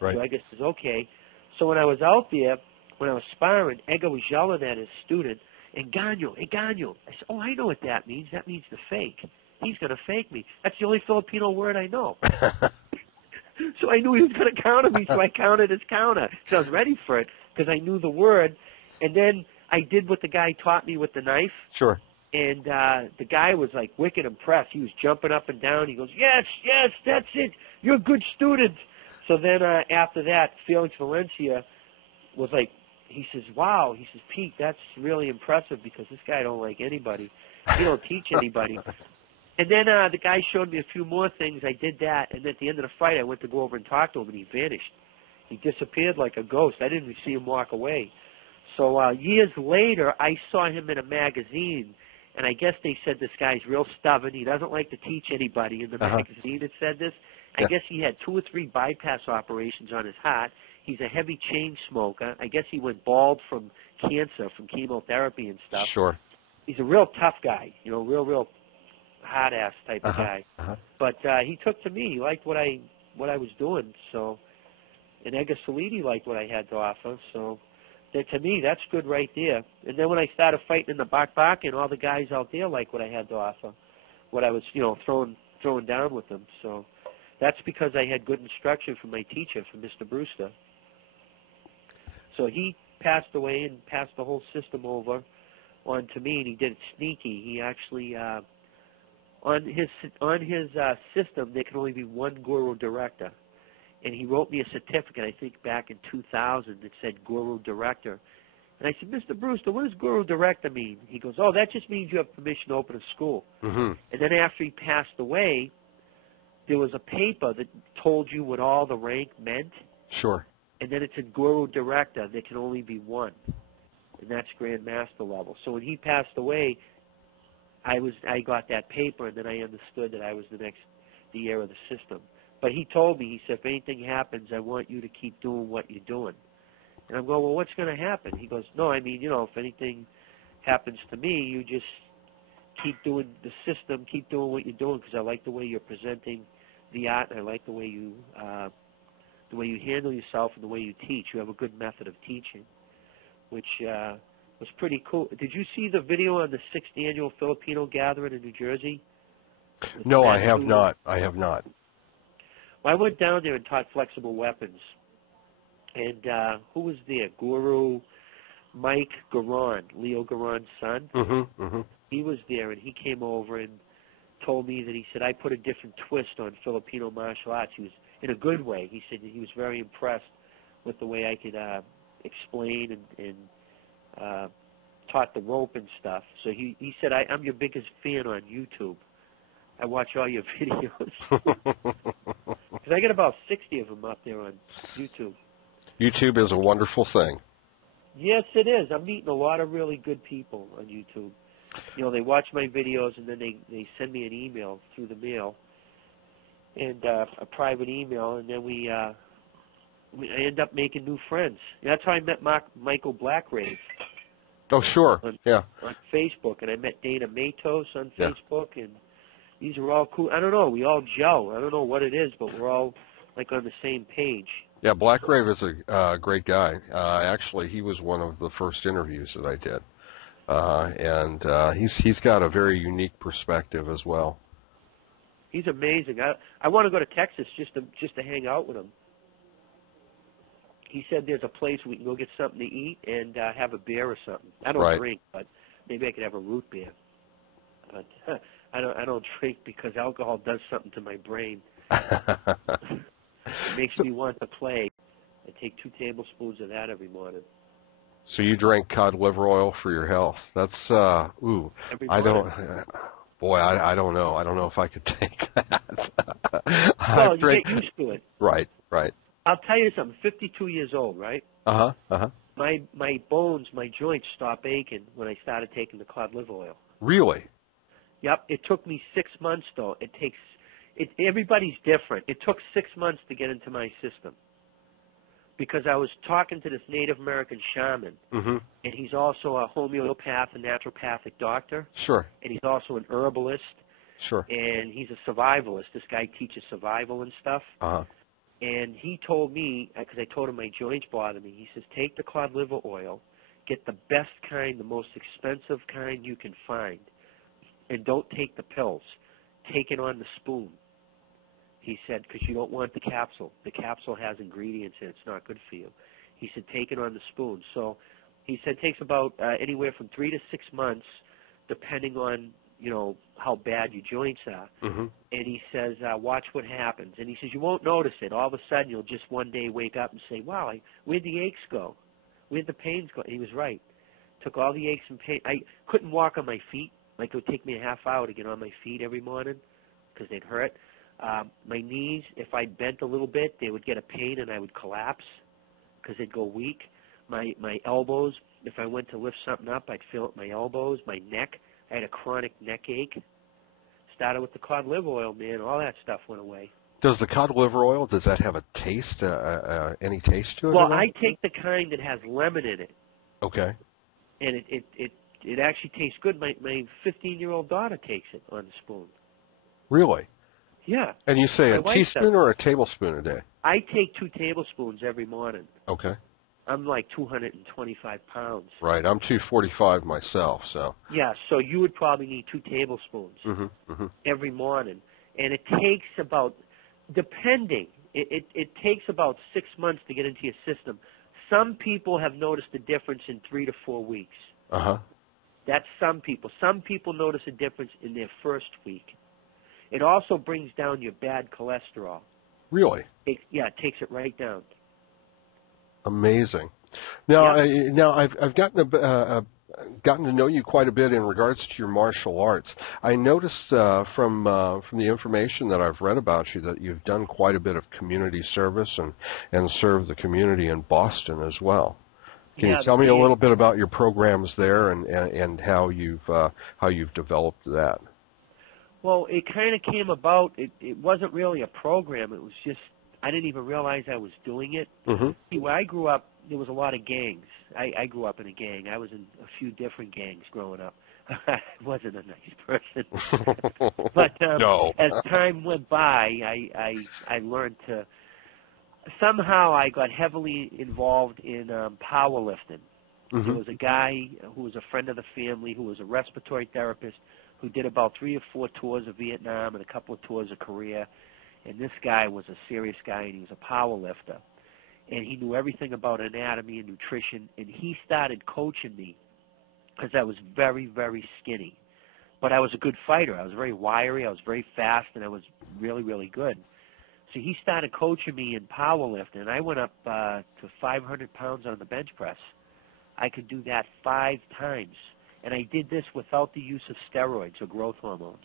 Right. So Edgar says, "Okay." So when I was out there, when I was sparring, Edgar was yelling at his student, "Engaño, engaño." I said, "Oh, I know what that means. That means to fake. He's going to fake me. That's the only Filipino word I know." So I knew he was going to counter me, so I countered his counter. So I was ready for it because I knew the word. And then I did what the guy taught me with the knife. Sure. And the guy was like wicked impressed. He was jumping up and down. He goes, "Yes, yes, that's it. You're a good student." So then after that, Felix Valencia was like, he says, "Wow." He says, "Pete, that's really impressive because this guy don't like anybody. He don't teach anybody." And then the guy showed me a few more things. I did that, and at the end of the fight, I went to go over and talk to him, and he vanished. He disappeared like a ghost. I didn't even see him walk away. So years later, I saw him in a magazine, and I guess they said this guy's real stubborn. He doesn't like to teach anybody. In the magazine, it said this. I guess he had 2 or 3 bypass operations on his heart. He's a heavy chain smoker. I guess he went bald from cancer, from chemotherapy and stuff. Sure. He's a real tough guy, real hard-ass type of guy. But he took to me. He liked what I was doing. So, and Edgar Salidi liked what I had to offer. So, to me, that's good right there. And then when I started fighting in the Bak, and all the guys out there liked what I had to offer, what I was, throwing down with them. So, that's because I had good instruction from my teacher, from Mr. Brewster. So he passed away and passed the whole system over on to me, and he did it sneaky. He actually on his system, there can only be one guru director. And he wrote me a certificate, I think back in 2000, that said guru director. And I said, "Mr. Brewster, what does guru director mean?" He goes, "Oh, that just means you have permission to open a school." And then after he passed away, there was a paper that told you what all the rank meant. Sure. And then it said guru director, there can only be one. And that's Grand Master level. So when he passed away, I got that paper, and then I understood that I was the heir of the system. But he told me, he said, "If anything happens, I want you to keep doing what you're doing." And I'm going, "Well, what's going to happen?" He goes, "No, I mean, if anything happens to me, you just keep doing the system, keep doing what you're doing, because I like the way you're presenting the art, and I like the way you handle yourself and the way you teach. You have a good method of teaching," which was pretty cool. Did you see the video of the 6th annual Filipino gathering in New Jersey? No, I have not. I have not. Well, I went down there and taught flexible weapons. And who was there? Guru Mike Garan, Leo Garan's son. Mm-hmm, mm-hmm. He was there, and he came over and told me that he said, I put a different twist on Filipino martial arts. He was, in a good way, he said that he was very impressed with the way I could explain and taught the rope and stuff. So he said, I'm your biggest fan on YouTube. I watch all your videos. Because I get about 60 of them up there on YouTube. YouTube is a wonderful thing. Yes, it is. I'm meeting a lot of really good people on YouTube. You know, they watch my videos, and then they send me an email through the mail, and a private email, and then I end up making new friends. And that's how I met Michael Blackrave. Oh, sure. On Facebook, and I met Dana Matos on Facebook, and these are all cool. I don't know. We all gel. I don't know what it is, but we're all like on the same page. Yeah, Blackrave is a great guy. Actually, he was one of the first interviews that I did, and he's got a very unique perspective as well. He's amazing. I want to go to Texas just to hang out with him. He said there's a place we can go get something to eat and have a beer or something. I don't drink, but maybe I could have a root beer. But I don't drink because alcohol does something to my brain. It makes me want to play. I take 2 tablespoons of that every morning. So you drink cod liver oil for your health. That's ooh. I don't. Boy, I don't know. I don't know if I could take that. Well, you get used to it. Right. I'll tell you something. 52 years old, right? My bones, my joints stop aching when I started taking the cod liver oil. Really? Yep. It took me 6 months, though. Everybody's different. It took 6 months to get into my system because I was talking to this Native American shaman, and he's also a homeopath and naturopathic doctor. Sure. And he's also an herbalist. Sure. And he's a survivalist. This guy teaches survival and stuff. And he told me, because I told him my joints bother me, he says, take the cod liver oil, get the best kind, the most expensive kind you can find, and don't take the pills. Take it on the spoon. He said, because you don't want the capsule. The capsule has ingredients in it. It's not good for you. He said, take it on the spoon. So he said it takes about anywhere from 3 to 6 months, depending on, how bad your joints are. And he says, watch what happens. And he says, you won't notice it. All of a sudden, you'll just one day wake up and say, wow, where'd the aches go? Where'd the pains go? And he was right. Took all the aches and pain. I couldn't walk on my feet. Like it would take me a half hour to get on my feet every morning because they'd hurt. My knees, if I bent a little bit, they would get a pain and I would collapse because they'd go weak. My elbows, if I went to lift something up, I'd feel it in my elbows. My neck, I had a chronic neck ache. Started with the cod liver oil, man. All that stuff went away. Does the cod liver oil, does that have a taste, any taste to it? Well, I take the kind that has lemon in it. Okay. And it actually tastes good. My 15-year-old daughter takes it on the spoon. Really? Yeah. And you say a teaspoon or a tablespoon a day? I take 2 tablespoons every morning. Okay. I'm like 225 pounds. Right. I'm 245 myself, so. Yeah, so you would probably need 2 tablespoons every morning. And it takes about, depending, it takes about 6 months to get into your system. Some people have noticed a difference in 3 to 4 weeks. That's some people. Some people notice a difference in their first week. It also brings down your bad cholesterol. Really? It takes it right down. Amazing. Now, I've gotten to know you quite a bit in regards to your martial arts. I noticed from the information that I've read about you that you've done quite a bit of community service and served the community in Boston as well. Can you tell me a little bit about your programs there and how you've developed that? Well, it kind of came about. It wasn't really a program. It was just I didn't even realize I was doing it. See, where I grew up, there was a lot of gangs. I grew up in a gang. I was in a few different gangs growing up. I wasn't a nice person. But as time went by, I learned to. Somehow I got heavily involved in powerlifting. Mm-hmm. There was a guy who was a friend of the family who was a respiratory therapist who did about 3 or 4 tours of Vietnam and a couple of tours of Korea. And this guy was a serious guy, and he was a power lifter. And he knew everything about anatomy and nutrition, and he started coaching me because I was very, very skinny. But I was a good fighter. I was very wiry, I was very fast, and I was really, really good. So he started coaching me in powerlifting, and I went up to 500 pounds on the bench press. I could do that 5 times, and I did this without the use of steroids or growth hormones.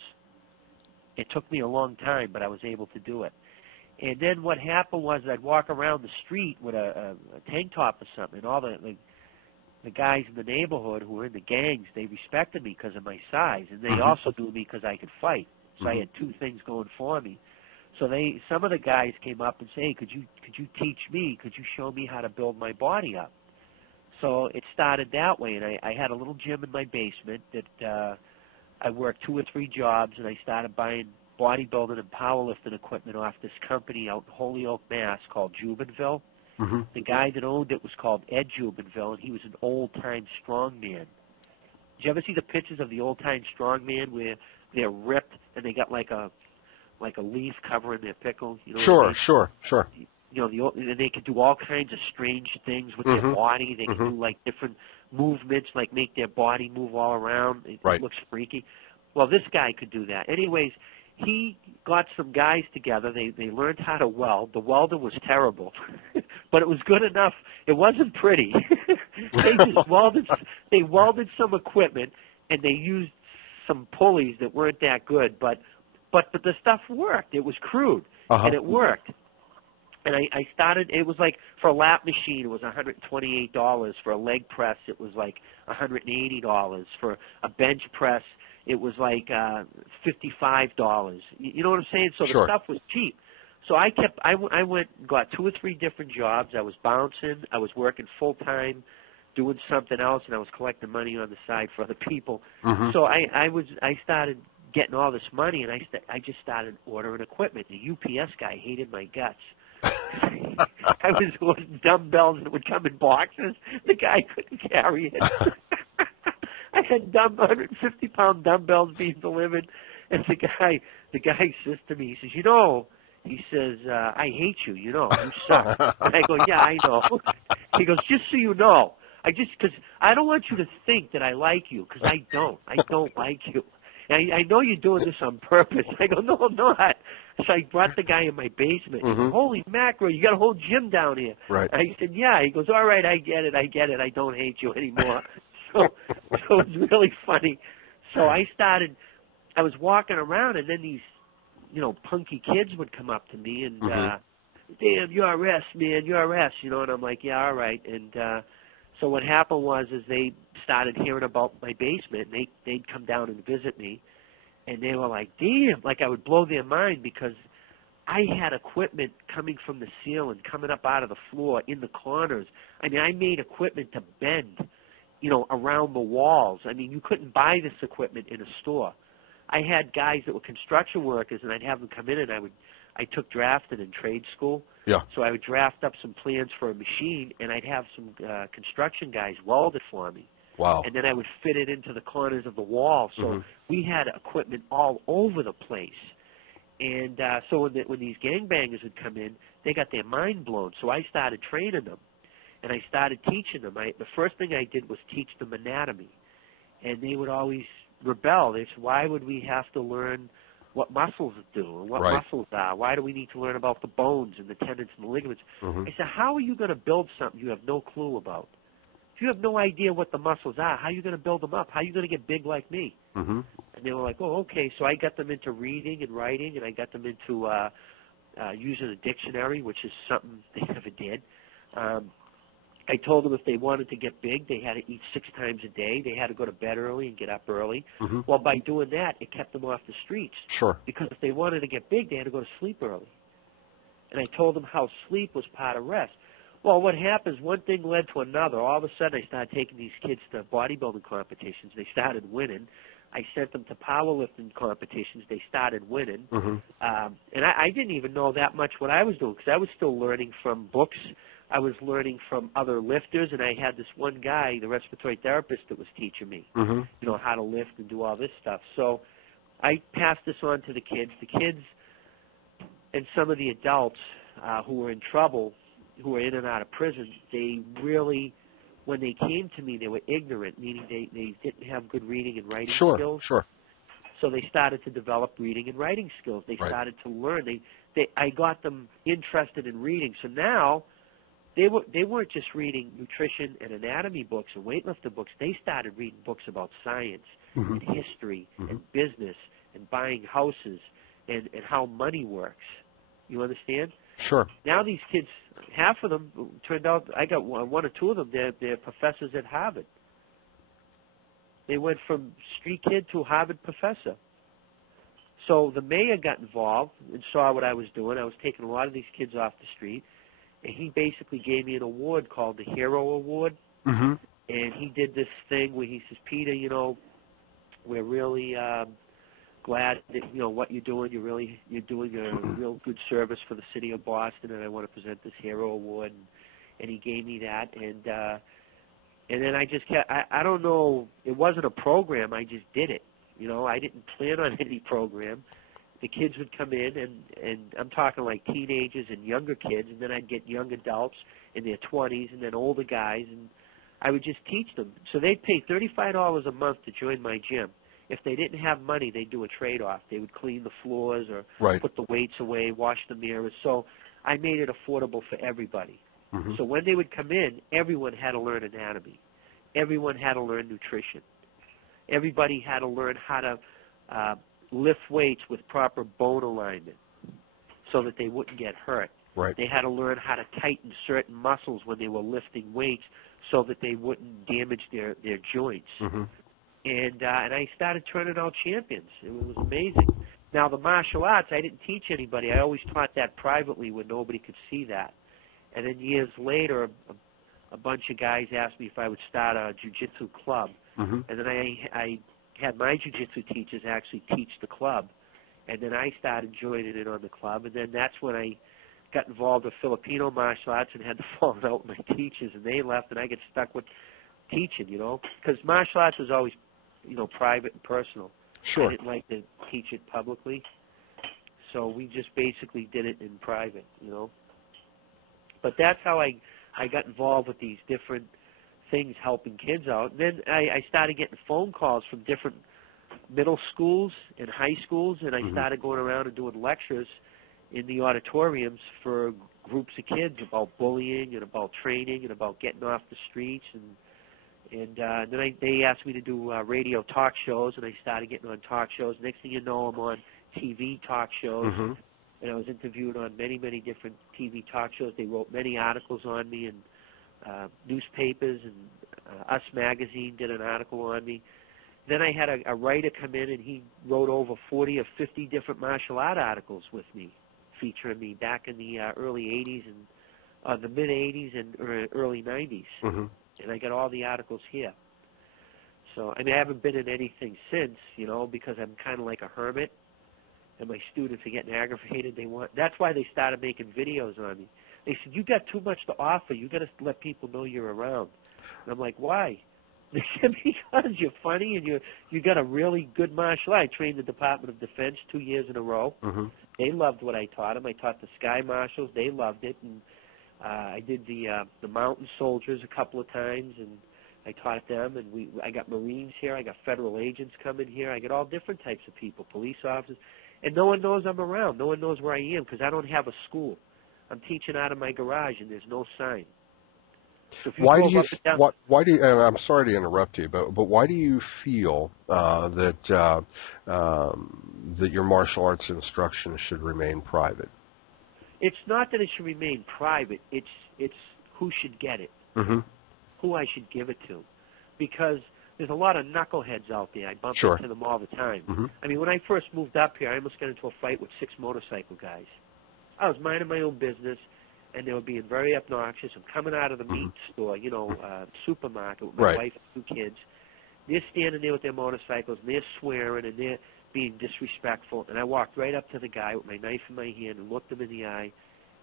It took me a long time, but I was able to do it. And then what happened was I'd walk around the street with a tank top or something, and all the guys in the neighborhood who were in the gangs, they respected me because of my size, and they also knew me because I could fight. So I had 2 things going for me. So some of the guys came up and said, hey, could you teach me? Could you show me how to build my body up? So it started that way, and I had a little gym in my basement that I worked 2 or 3 jobs, and I started buying bodybuilding and powerlifting equipment off this company out in Holyoke, Mass. Called Jubinville. Mm-hmm. The guy that owned it was called Ed Jubinville, and he was an old-time strongman. Did you ever see the pictures of the old-time strongman where they're ripped and they got like a leaf covering their pickle? You know Sure. You know, and they could do all kinds of strange things with their body. They could do like different movements, like make their body move all around. It looks freaky. Well, this guy could do that. Anyways, he got some guys together. They learned how to weld. The welding was terrible, but it was good enough. It wasn't pretty. They welded some equipment, and they used some pulleys that weren't that good, but the stuff worked. It was crude, and it worked. And I started, it was like, for a lap machine, it was $128. For a leg press, it was like $180. For a bench press, it was like $55. You know what I'm saying? So the stuff was cheap. So I went and got 2 or 3 different jobs. I was bouncing. I was working full-time, doing something else, and I was collecting money on the side for other people. So I started getting all this money, and I just started ordering equipment. The UPS guy hated my guts. I was ordering dumbbells that would come in boxes. The guy couldn't carry it. I had 150-pound dumbbells being delivered, and the guy says to me, he says, I hate you, you suck. And I go, yeah, I know. He goes, just so you know, because I don't want you to think that I like you, because I don't like you. I know you're doing this on purpose. I go, no, I'm not. So I brought the guy in my basement. He goes, holy mackerel, you got a whole gym down here. Right. I said, yeah. He goes, all right, I get it. I don't hate you anymore. So it was really funny. So I was walking around, and then these, punky kids would come up to me and, damn, you're S, man, you're S, and I'm like, yeah, all right. And so what happened was they started hearing about my basement, and they'd come down and visit me, and they were like, damn, like I would blow their mind because I had equipment coming from the ceiling, coming up out of the floor, in the corners. I mean, I made equipment to bend, around the walls. I mean, you couldn't buy this equipment in a store. I had guys that were construction workers, and I'd have them come in, and I took drafting in trade school. Yeah. So I would draft up some plans for a machine, and I'd have some construction guys weld it for me. Wow. And then I would fit it into the corners of the wall. So we had equipment all over the place. And so when these gangbangers would come in, they got their mind blown. So I started training them, and I started teaching them. The first thing I did was teach them anatomy. And they would always rebel. They said, why would we have to learn what muscles do and what muscles are? Why do we need to learn about the bones and the tendons and the ligaments? I said, how are you going to build something you have no clue about? If you have no idea what the muscles are, how are you going to build them up? How are you going to get big like me? And they were like, oh, okay. So I got them into reading and writing, and I got them into using a dictionary, which is something they never did. I told them if they wanted to get big, they had to eat 6 times a day. They had to go to bed early and get up early. Well, by doing that, it kept them off the streets. Sure. Because if they wanted to get big, they had to go to sleep early. And I told them how sleep was part of rest. Well, what happens, one thing led to another. All of a sudden, I started taking these kids to bodybuilding competitions. They started winning. I sent them to powerlifting competitions. They started winning. And I didn't even know that much what I was doing because I was still learning from books, I was learning from other lifters, and I had this one guy, the respiratory therapist, that was teaching me, Mm-hmm. how to lift and do all this stuff. So I passed this on to the kids. The kids and some of the adults who were in trouble, who were in and out of prison, they really, when they came to me, they were ignorant, meaning they didn't have good reading and writing skills. Sure. So they started to develop reading and writing skills. They started to learn. I got them interested in reading. So now they weren't just reading nutrition and anatomy books and weightlifter books. They started reading books about science and history and business and buying houses and how money works. You understand? Sure. Now these kids, half of them turned out, I got one or two of them, they're professors at Harvard. They went from street kid to Harvard professor. So the mayor got involved and saw what I was doing. I was taking a lot of these kids off the street, and he basically gave me an award called the Hero Award. Mm-hmm. And he did this thing where he says, Peter, we're really glad that what you're doing. You're doing a real good service for the city of Boston, and I want to present this Hero Award. And he gave me that, and then I just kept. I don't know. It wasn't a program. I just did it. I didn't plan on any program. The kids would come in, and I'm talking like teenagers and younger kids, and then I'd get young adults in their 20s, and then older guys, and I would just teach them. So they'd pay $35 a month to join my gym. If they didn't have money, they'd do a trade-off. They would clean the floors or put the weights away, wash the mirrors. So I made it affordable for everybody. Mm-hmm. So when they would come in, everyone had to learn anatomy. Everyone had to learn nutrition. Everybody had to learn how to lift weights with proper bone alignment so that they wouldn't get hurt. Right. They had to learn how to tighten certain muscles when they were lifting weights so that they wouldn't damage their joints. Mm-hmm. And I started turning out champions. It was amazing. Now, the martial arts, I didn't teach anybody. I always taught that privately where nobody could see that. And then years later, a bunch of guys asked me if I would start a jiu-jitsu club. Mm-hmm. And then I had my jiu-jitsu teachers actually teach the club. And then I started joining in on the club. And then that's when I got involved with Filipino martial arts and had to fall out with my teachers. And they left, and I get stuck with teaching, because martial arts was always, private and personal. Sure. I didn't like to teach it publicly. So we just basically did it in private, But that's how I got involved with these different things helping kids out. And then I started getting phone calls from different middle schools and high schools, and I started going around and doing lectures in the auditoriums for groups of kids about bullying and about training and about getting off the streets. And then they asked me to do radio talk shows, and I started getting on talk shows. Next thing you know, I'm on TV talk shows. Mm-hmm. And I was interviewed on many, many different TV talk shows. They wrote many articles on me in newspapers, and Us Magazine did an article on me. Then I had a writer come in, and he wrote over 40 or 50 different martial art articles with me, featuring me back in the early 80s and the mid-80s and early 90s. Mm-hmm. And I got all the articles here. So, I haven't been in anything since, because I'm kind of like a hermit. And my students are getting aggravated. That's why they started making videos on me. They said, you got too much to offer. You got to let people know you're around. And I'm like, why? They said, because you're funny and you got a really good martial art. I trained the Department of Defense 2 years in a row. Mm-hmm. They loved what I taught them. I taught the Sky Marshals. They loved it. And I did the Mountain Soldiers a couple of times, and I taught them. And I got Marines here. I got federal agents coming here. I got all different types of people, police officers. And no one knows I'm around. No one knows where I am because I don't have a school. I'm teaching out of my garage, and there's no sign. So why do you? And I'm sorry to interrupt you, but why do you feel that your martial arts instruction should remain private? It's not that it should remain private. It's who should get it, mm-hmm. who I should give it to, because there's a lot of knuckleheads out there. I bump into them all the time. Mm-hmm. When I first moved up here, I almost got into a fight with 6 motorcycle guys. I was minding my own business, and they were being very obnoxious. I'm coming out of the meat store, supermarket with my wife and 2 kids. They're standing there with their motorcycles, and they're swearing, and they're being disrespectful. And I walked right up to the guy with my knife in my hand and looked him in the eye,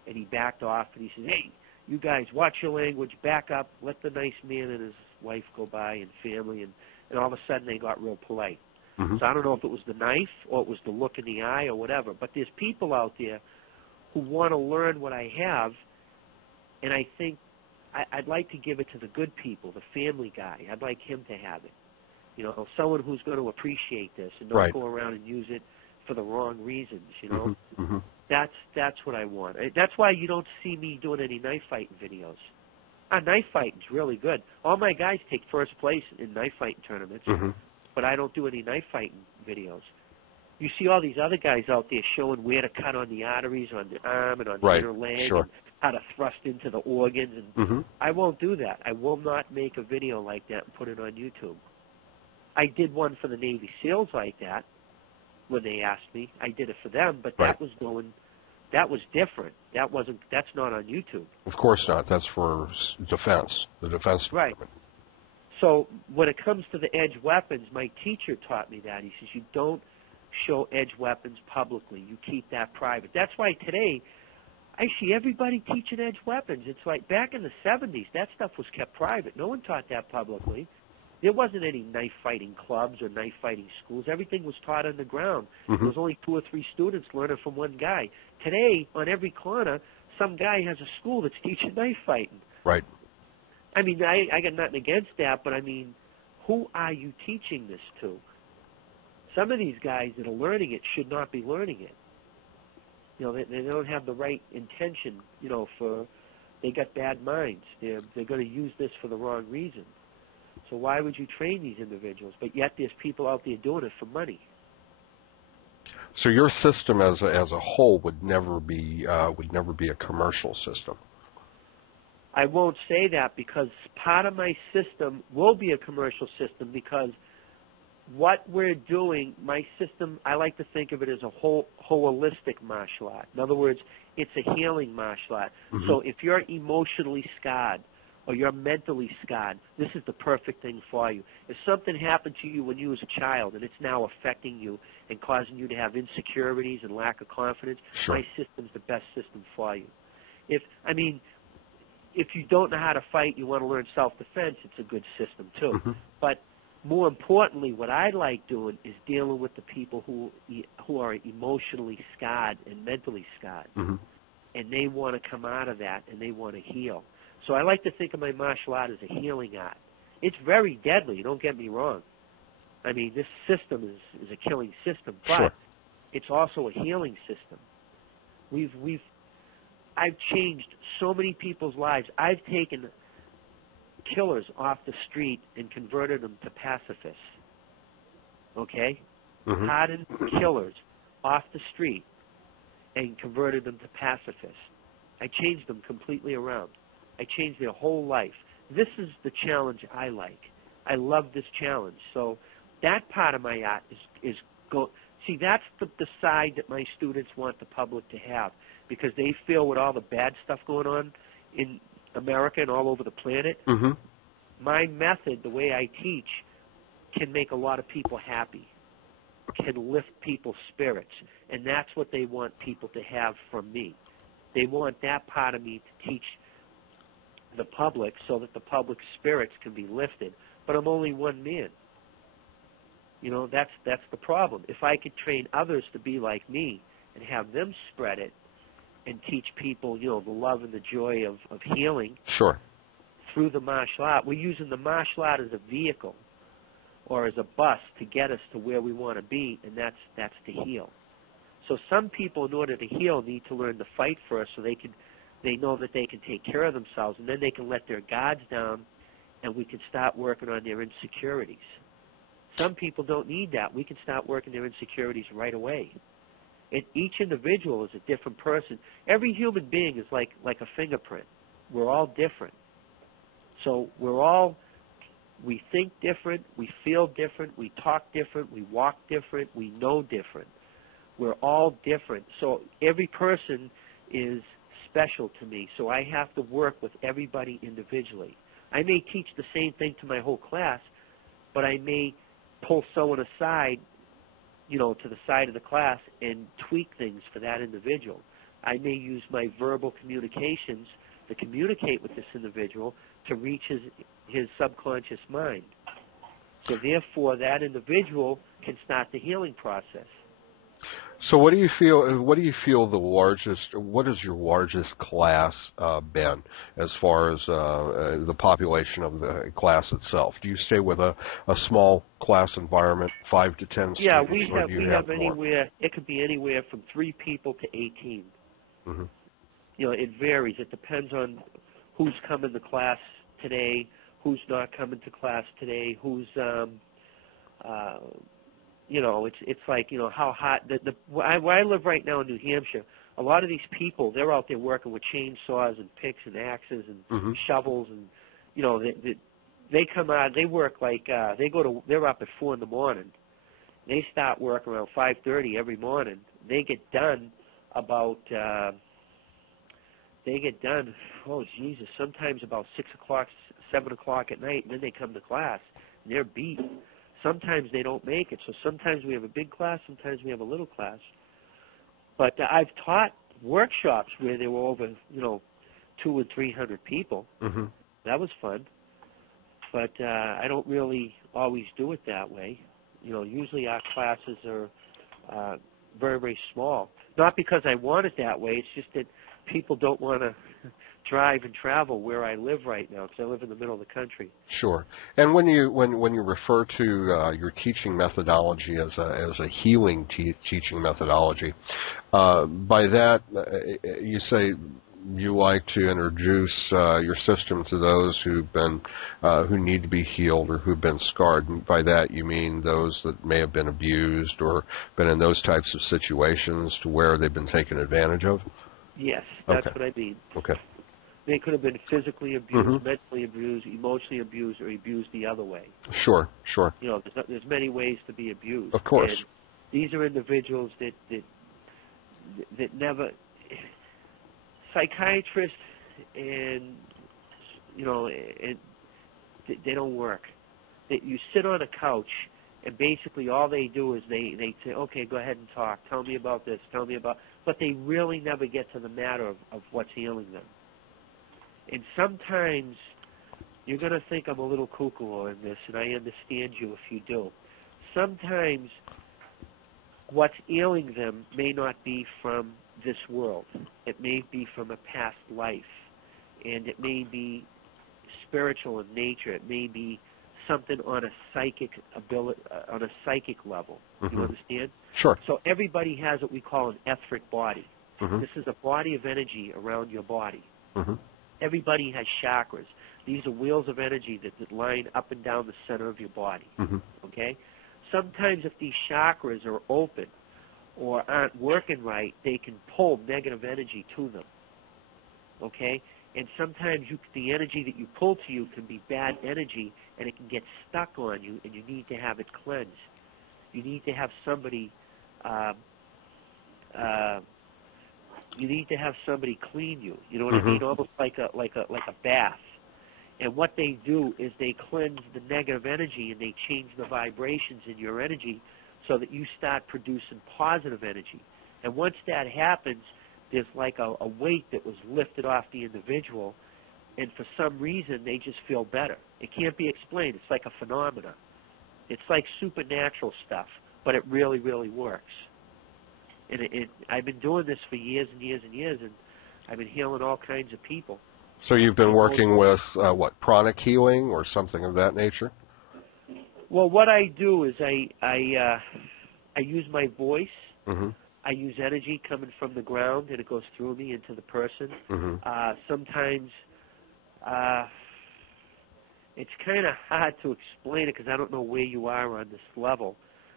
and he backed off, and he said, hey, you guys watch your language, back up, let the nice man and his wife go by and family, and all of a sudden they got real polite. Mm-hmm. So I don't know if it was the knife or it was the look in the eye or whatever, but there's people out there who want to learn what I have, and I think I'd like to give it to the good people, the family guy. I'd like him to have it. You know, someone who's going to appreciate this and not Right. go around and use it for the wrong reasons, you know. Mm-hmm. Mm-hmm. That's what I want. That's why you don't see me doing any knife fighting videos. Knife fighting's really good. All my guys take first place in knife fighting tournaments, Mm-hmm. but I don't do any knife fighting videos. You see all these other guys out there showing where to cut on the arteries, on the arm, and on the Right. inner leg, Sure. and how to thrust into the organs. And Mm-hmm. I won't do that. I will not make a video like that and put it on YouTube. I did one for the Navy SEALs like that when they asked me. I did it for them, but Right. that was different. That's not on YouTube. Of course not. That's for defense, the defense Right. department. So when it comes to the edge weapons, my teacher taught me that. He says you don't show edge weapons publicly. You keep that private. That's why today I see everybody teaching edge weapons. It's like back in the 70s, that stuff was kept private. No one taught that publicly. There wasn't any knife fighting clubs or knife fighting schools. Everything was taught on the ground. Mm-hmm. There was only 2 or 3 students learning from one guy. Today, on every corner, some guy has a school that's teaching knife fighting. Right. I mean, I got nothing against that, but I mean, who are you teaching this to? Some of these guys that are learning it should not be learning it. You know, they don't have the right intention, you know, they got bad minds. They're going to use this for the wrong reason. So why would you train these individuals? But yet there's people out there doing it for money. So your system as a whole would never be a commercial system. I won't say that because part of my system will be a commercial system because what we're doing, my system, I like to think of it as a holistic martial art. In other words, it's a healing martial art. Mm-hmm. So if you're emotionally scarred or you're mentally scarred, this is the perfect thing for you. If something happened to you when you was a child and it's now affecting you and causing you to have insecurities and lack of confidence, Sure. my system's the best system for you. If you don't know how to fight, you want to learn self-defense, it's a good system too. Mm-hmm. But more importantly, what I like doing is dealing with the people who are emotionally scarred and mentally scarred. Mm-hmm. And they want to come out of that and they want to heal. So I like to think of my martial art as a healing art. It's very deadly, don't get me wrong. I mean, this system is a killing system, but Sure. it's also a healing system. I've changed so many people's lives. I've taken killers off the street and converted them to pacifists. Okay? Mm-hmm. Hardened killers off the street and converted them to pacifists. I changed them completely around. I changed their whole life. This is the challenge I like. I love this challenge. So that part of my art is see, that's the side that my students want the public to have because they feel with all the bad stuff going on in America and all over the planet, Mm-hmm. my method, the way I teach, can make a lot of people happy, can lift people's spirits, and that's what they want people to have from me. They want that part of me to teach the public so that the public's spirits can be lifted, but I'm only one man. You know, that's the problem. If I could train others to be like me and have them spread it and teach people, you know, the love and the joy of healing Sure. through the martial art, we're using the martial art as a vehicle or as a bus to get us to where we want to be, and that's to heal. So some people, in order to heal, need to learn to fight first so they know that they can take care of themselves, and then they can let their guards down, and we can start working on their insecurities. Some people don't need that. We can start working their insecurities right away. Each individual is a different person. Every human being is like a fingerprint. We're all different. So we think different, we feel different, we talk different, we walk different, we know different. We're all different. So every person is special to me. So I have to work with everybody individually. I may teach the same thing to my whole class, but I may pull someone aside, you know, to the side of the class and tweak things for that individual. I may use my verbal communications to communicate with this individual to reach his subconscious mind. So therefore, that individual can start the healing process. So what do you feel? What do you feel the largest? What is your largest class been as far as the population of the class itself? Do you stay with a small class environment, 5 to 10 students? Yeah, we have more? anywhere. It could be anywhere from 3 people to 18. Mm-hmm. You know, it varies. It depends on who's coming to class today, who's not coming to class today, who's you know, it's like, you know, how hot. Where I live right now in New Hampshire, a lot of these people, they're out there working with chainsaws and picks and axes and mm-hmm. shovels, and you know, they come out. They work like they're up at 4 in the morning. They start work around 5:30 every morning. They get done about. They get done. Oh Jesus! Sometimes about 6 o'clock, 7 o'clock at night, and then they come to class and they're beat. Sometimes they don't make it, so sometimes we have a big class, sometimes we have a little class. But I've taught workshops where there were over, you know, 200 or 300 people. Mm-hmm. That was fun. But I don't really always do it that way. You know, usually our classes are very, very small. Not because I want it that way, it's just that people don't want to drive and travel where I live right now, because I live in the middle of the country. Sure. And when you refer to your teaching methodology as a healing teaching methodology, by that you say you like to introduce your system to those who need to be healed or who've been scarred. And by that you mean those that may have been abused or been in those types of situations to where they've been taken advantage of? Yes, that's Okay. what I mean. Okay. They could have been physically abused, mm-hmm. mentally abused, emotionally abused, or abused the other way. Sure, sure. You know, there's many ways to be abused. Of course. And these are individuals that never, psychiatrists and, you know, they don't work. You sit on a couch, and basically all they do is they say, okay, go ahead and talk. Tell me about this. Tell me about, but they really never get to the matter of what's healing them. And sometimes you're going to think I'm a little cuckoo on this, and I understand you if you do. Sometimes what's ailing them may not be from this world. It may be from a past life, and it may be spiritual in nature. It may be something on a psychic ability, on a psychic level. Mm-hmm. You understand? Sure. So everybody has what we call an etheric body. Mm-hmm. This is a body of energy around your body. Mm-hmm. Everybody has chakras. These are wheels of energy that line up and down the center of your body. Mm-hmm. Okay? Sometimes if these chakras are open or aren't working right, they can pull negative energy to them. Okay? And sometimes the energy that you pull to you can be bad energy, and it can get stuck on you, and you need to have it cleansed. You need to have somebody clean you. You know what mm-hmm. I mean? Almost like a bath. And what they do is they cleanse the negative energy, and they change the vibrations in your energy so that you start producing positive energy. And once that happens, there's like a weight that was lifted off the individual, and for some reason they just feel better. It can't be explained. It's like a phenomena. It's like supernatural stuff, but it really, really works. And I've been doing this for years and years and years, and I've been healing all kinds of people. So you've been working with, pranic healing or something of that nature? Well, what I do is I use my voice. Mm-hmm. I use energy coming from the ground, and it goes through me into the person. Mm-hmm. Sometimes it's kind of hard to explain it because I don't know where you are on this level.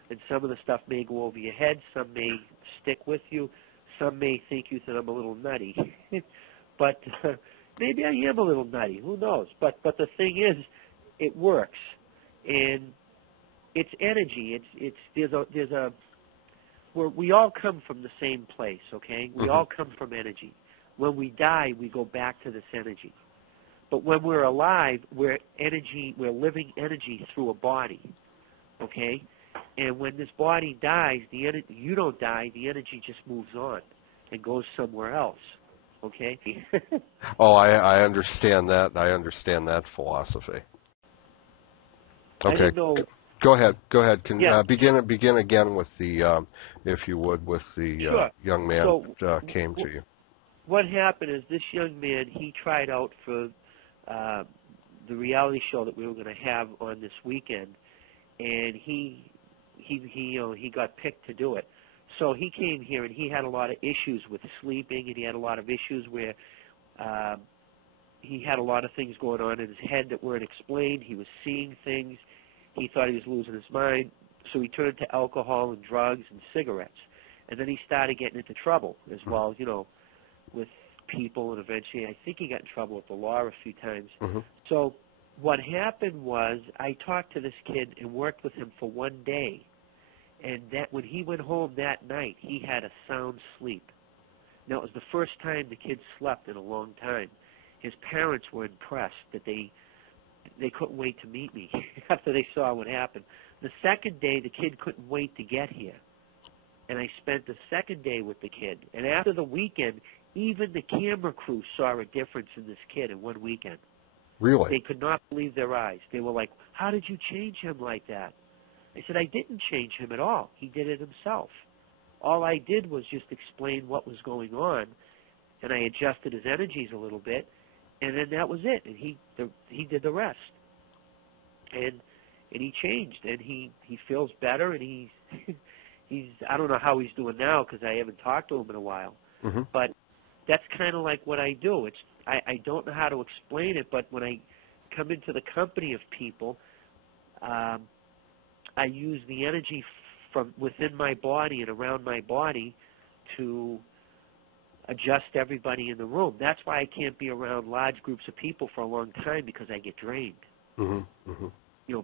And some of the stuff may go over your head. Some may stick with you. Some may think you that I'm a little nutty. But maybe I am a little nutty. Who knows? But the thing is, it works. And it's energy. We all come from the same place, okay? We mm-hmm. all come from energy. When we die, we go back to this energy. But when we're alive, we're living energy through a body, okay? And when this body dies, you don't die, the energy just moves on and goes somewhere else. Okay? Oh, I understand that. I understand that philosophy. I Okay. didn't know. Go ahead. Go ahead. Can Yeah. begin again with the, if you would, with the Sure. young man So that came to you. what happened is this young man, he tried out for the reality show that we were going to have on this weekend, and he got picked to do it. So he came here, and he had a lot of issues with sleeping, and he had a lot of issues where he had a lot of things going on in his head that weren't explained. He was seeing things. He thought he was losing his mind, so he turned to alcohol and drugs and cigarettes. And then he started getting into trouble as well, with people, and eventually I think he got in trouble with the law a few times. Mm-hmm. So what happened was I talked to this kid and worked with him for one day, and that when he went home that night, he had a sound sleep. Now, it was the first time the kid slept in a long time. His parents were impressed that they couldn't wait to meet me after they saw what happened. The second day, the kid couldn't wait to get here, and I spent the second day with the kid. And after the weekend, even the camera crew saw a difference in this kid in one weekend. Really? They could not believe their eyes. They were like, "How did you change him like that?" I said, "I didn't change him at all. He did it himself. All I did was just explain what was going on, and I adjusted his energies a little bit, and then that was it. And he did the rest. And he changed, and he feels better, and he's I don't know how he's doing now because I haven't talked to him in a while. Mm-hmm. But that's kind of like what I do. I don't know how to explain it, but when I come into the company of people, I use the energy from within my body and around my body to adjust everybody in the room. That's why I can't be around large groups of people for a long time, because I get drained. Mm-hmm. Mm-hmm.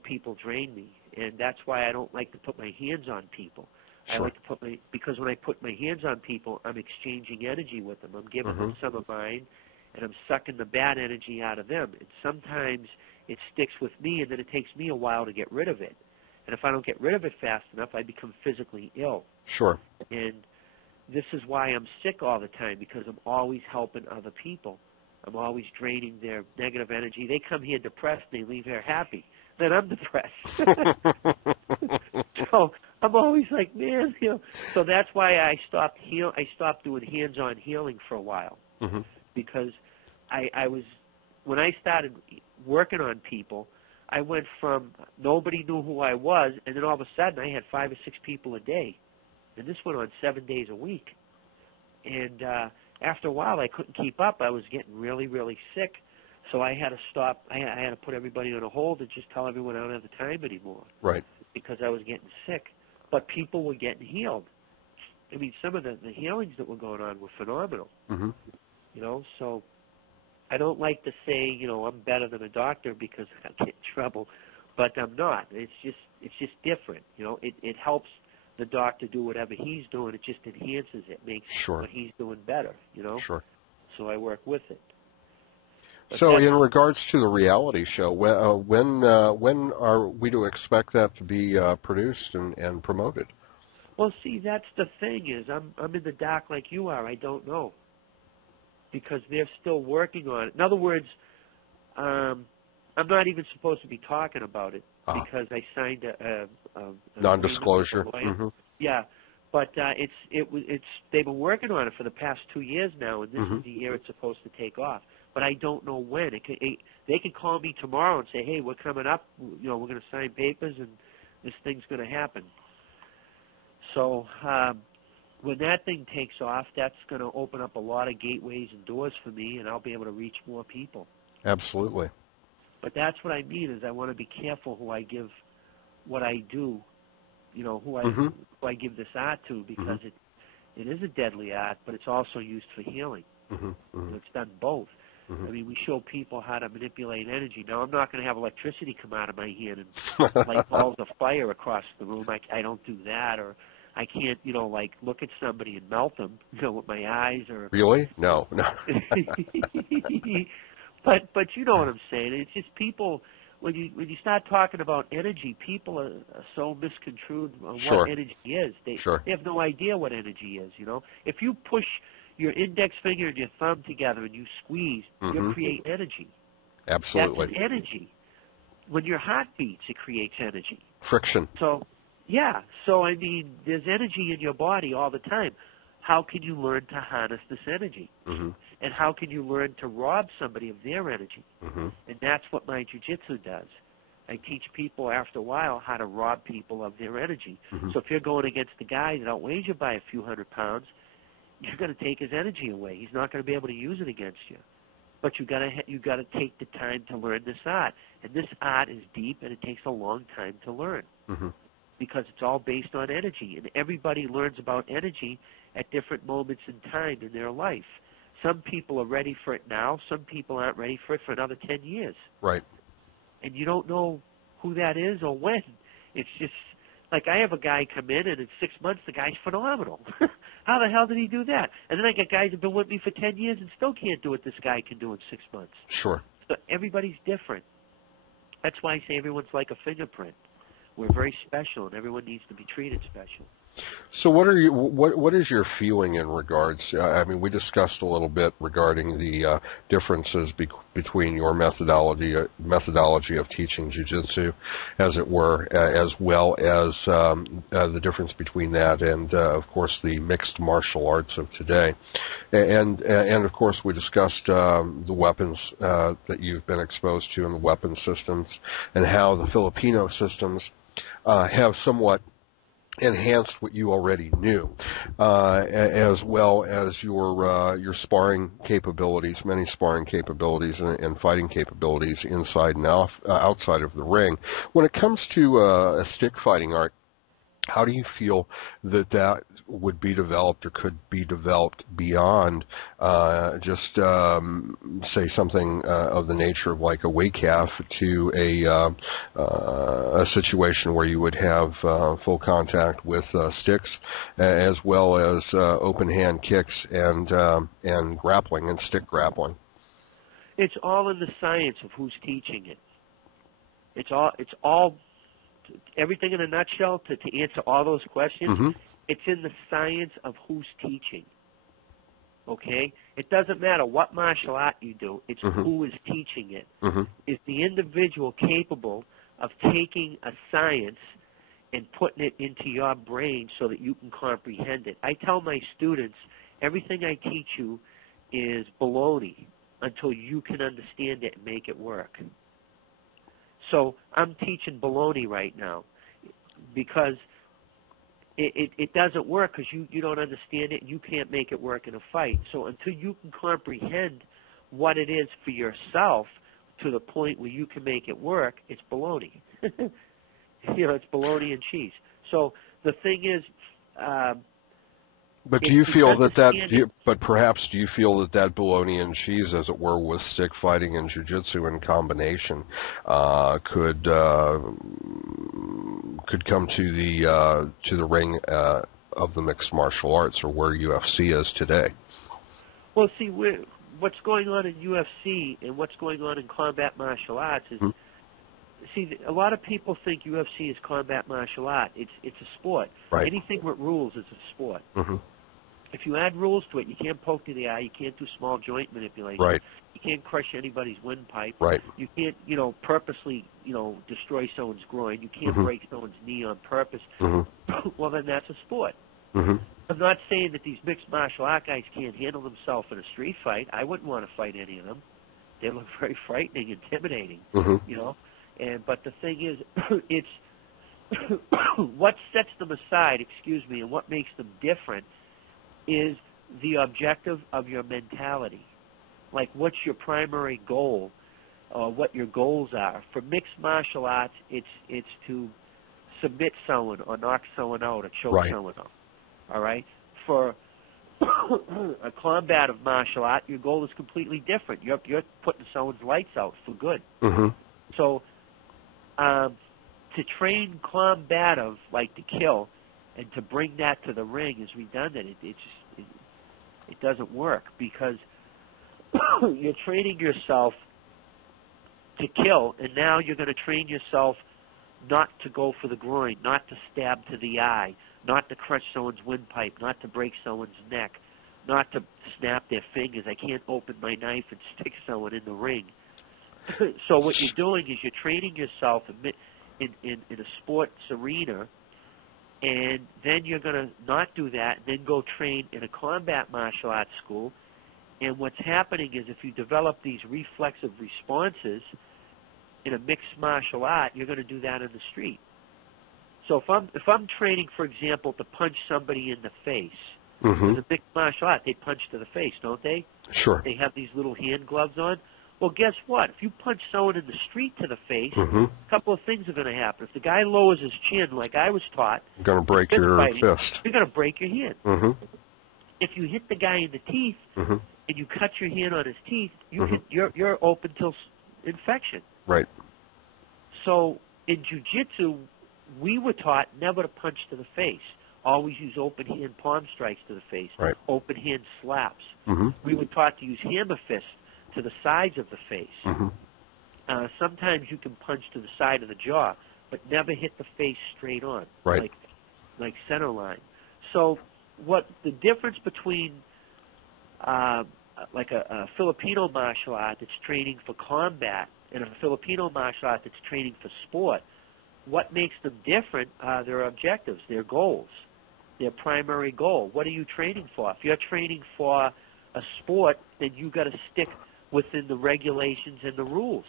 People drain me, and that's why I don't like to put my hands on people. Sure. I like to because when I put my hands on people, I'm exchanging energy with them. I'm giving them some of mine, and I'm sucking the bad energy out of them. And sometimes it sticks with me, and then it takes me a while to get rid of it. And if I don't get rid of it fast enough, I become physically ill. Sure. And this is why I'm sick all the time, because I'm always helping other people. I'm always draining their negative energy. They come here depressed, they leave here happy. Then I'm depressed. So I'm always like, man, So that's why I stopped doing hands-on healing for a while, because I was, when I started working on people, I went from nobody knew who I was, and then all of a sudden I had 5 or 6 people a day, and this went on 7 days a week. And after a while, I couldn't keep up. I was getting really, really sick. So I had to stop. I had to put everybody on a hold and just tell everyone I don't have the time anymore. Right. Because I was getting sick. But people were getting healed. I mean, some of the healings that were going on were phenomenal. Mm-hmm. So I don't like to say, I'm better than a doctor because I get in trouble, but I'm not. It's just different. It helps the doctor do whatever he's doing. It just enhances it, makes what he's doing better. Sure. So I work with it. But so in regards to the reality show, when are we to expect that to be produced and promoted? Well, see, that's the thing is I'm in the dark like you are. I don't know, because they're still working on it. In other words, I'm not even supposed to be talking about it because I signed a non-disclosure. Mm-hmm. Yeah, but they've been working on it for the past 2 years now, and this is the year it's supposed to take off. But I don't know when. They could call me tomorrow and say, "Hey, we're coming up. We're going to sign papers, and this thing's going to happen." So when that thing takes off, that's going to open up a lot of gateways and doors for me, and I'll be able to reach more people. Absolutely. But that's what I mean is I want to be careful who I give what I do, who I give this art to, because it is a deadly art, but it's also used for healing. It's done both. I mean, we show people how to manipulate energy. Now, I'm not going to have electricity come out of my hand and light balls of fire across the room. I don't do that, or I can't, look at somebody and melt them, with my eyes. Or really? No. But you know what I'm saying. It's just people. When you start talking about energy, people are so misconstrued on what energy is. They have no idea what energy is. If you push your index finger and your thumb together and you squeeze, you create energy. Absolutely. That's an energy. When your heart beats, it creates energy. Friction. So, yeah. So, I mean, there's energy in your body all the time. How can you learn to harness this energy? And how can you learn to rob somebody of their energy? And that's what my jiu-jitsu does. I teach people after a while how to rob people of their energy. So if you're going against a guy that outweighs you by a few hundred pounds, you're going to take his energy away. He's not going to be able to use it against you. But you got to take the time to learn this art. And this art is deep, and it takes a long time to learn because it's all based on energy. And everybody learns about energy at different moments in time in their life. Some people are ready for it now. Some people aren't ready for it for another 10 years. Right. And you don't know who that is or when. It's just like I have a guy come in, and in 6 months, the guy's phenomenal. How the hell did he do that? And then I got guys that have been with me for 10 years and still can't do what this guy can do in 6 months. Sure. So everybody's different. That's why I say everyone's like a fingerprint. We're very special, and everyone needs to be treated special. So what is your feeling in regards, I mean, we discussed a little bit regarding the differences between your methodology of teaching jiu-jitsu, as it were, as well as the difference between that and, of course, the mixed martial arts of today. And of course, we discussed the weapons that you've been exposed to and the weapon systems and how the Filipino systems have somewhat enhanced what you already knew, as well as your sparring capabilities, many sparring capabilities and fighting capabilities inside and outside of the ring. When it comes to a stick fighting art, how do you feel that would be developed or could be developed beyond just say something of the nature of like a weight calf to a situation where you would have full contact with sticks, as well as open hand kicks and grappling and stick grappling? It's all in the science of who's teaching it. It's all everything in a nutshell to answer all those questions. It's in the science of who's teaching. Okay? It doesn't matter what martial art you do. It's who is teaching it. Is the individual capable of taking a science and putting it into your brain so that you can comprehend it? I tell my students, everything I teach you is baloney until you can understand it and make it work. So I'm teaching baloney right now because it doesn't work because you don't understand it and you can't make it work in a fight. So until you can comprehend what it is for yourself to the point where you can make it work, it's baloney. It's baloney and cheese. So the thing is... But do you feel but perhaps do you feel that bologna and cheese, as it were, with stick fighting and jiu-jitsu in combination, could come to the ring of the mixed martial arts, or where UFC is today? Well, see, what's going on in UFC and what's going on in combat martial arts is, see, a lot of people think UFC is combat martial art. It's a sport. Right. Anything with rules is a sport. If you add rules to it, you can't poke to the eye, you can't do small joint manipulation, right. You can't crush anybody's windpipe, right. You can't, purposely, destroy someone's groin, you can't break someone's knee on purpose. Well, then that's a sport. I'm not saying that these mixed martial art guys can't handle themselves in a street fight. I wouldn't want to fight any of them. They look very frightening, intimidating, but the thing is, it's what sets them aside, and what makes them different is the objective of your mentality. Like, what's your primary goal, or what your goals are. For mixed martial arts, it's to submit someone or knock someone out or choke someone out. All right? For a combative martial art, your goal is completely different. You're putting someone's lights out for good. So to train combative, like to kill, and to bring that to the ring is redundant. It doesn't work, because you're training yourself to kill, and now you're going to train yourself not to go for the groin, not to stab to the eye, not to crush someone's windpipe, not to break someone's neck, not to snap their fingers. I can't open my knife and stick someone in the ring. So what you're doing is you're training yourself in a sports arena, and then you're going to not do that, and then go train in a combat martial arts school. And what's happening is if you develop these reflexive responses in a mixed martial art, you're going to do that in the street. So if I'm training, for example, to punch somebody in the face, in a mixed martial art, they punch to the face, don't they? Sure. They have these little hand gloves on. Well, guess what? If you punch someone in the street to the face, a couple of things are going to happen. If the guy lowers his chin, like I was taught, you're going to break your fist. You're going to break your hand. If you hit the guy in the teeth and you cut your hand on his teeth, you're open till infection. Right. So in jiu-jitsu, we were taught never to punch to the face. Always use open hand palm strikes to the face. Right. Open hand slaps. We were taught to use hammer fists to the sides of the face. Sometimes you can punch to the side of the jaw, but never hit the face straight on, right. like center line. So what the difference between like a Filipino martial art that's training for combat and a Filipino martial art that's training for sport, what makes them different are their objectives, their goals, their primary goal. What are you training for? If you're training for a sport, then you got to stick within the regulations and the rules.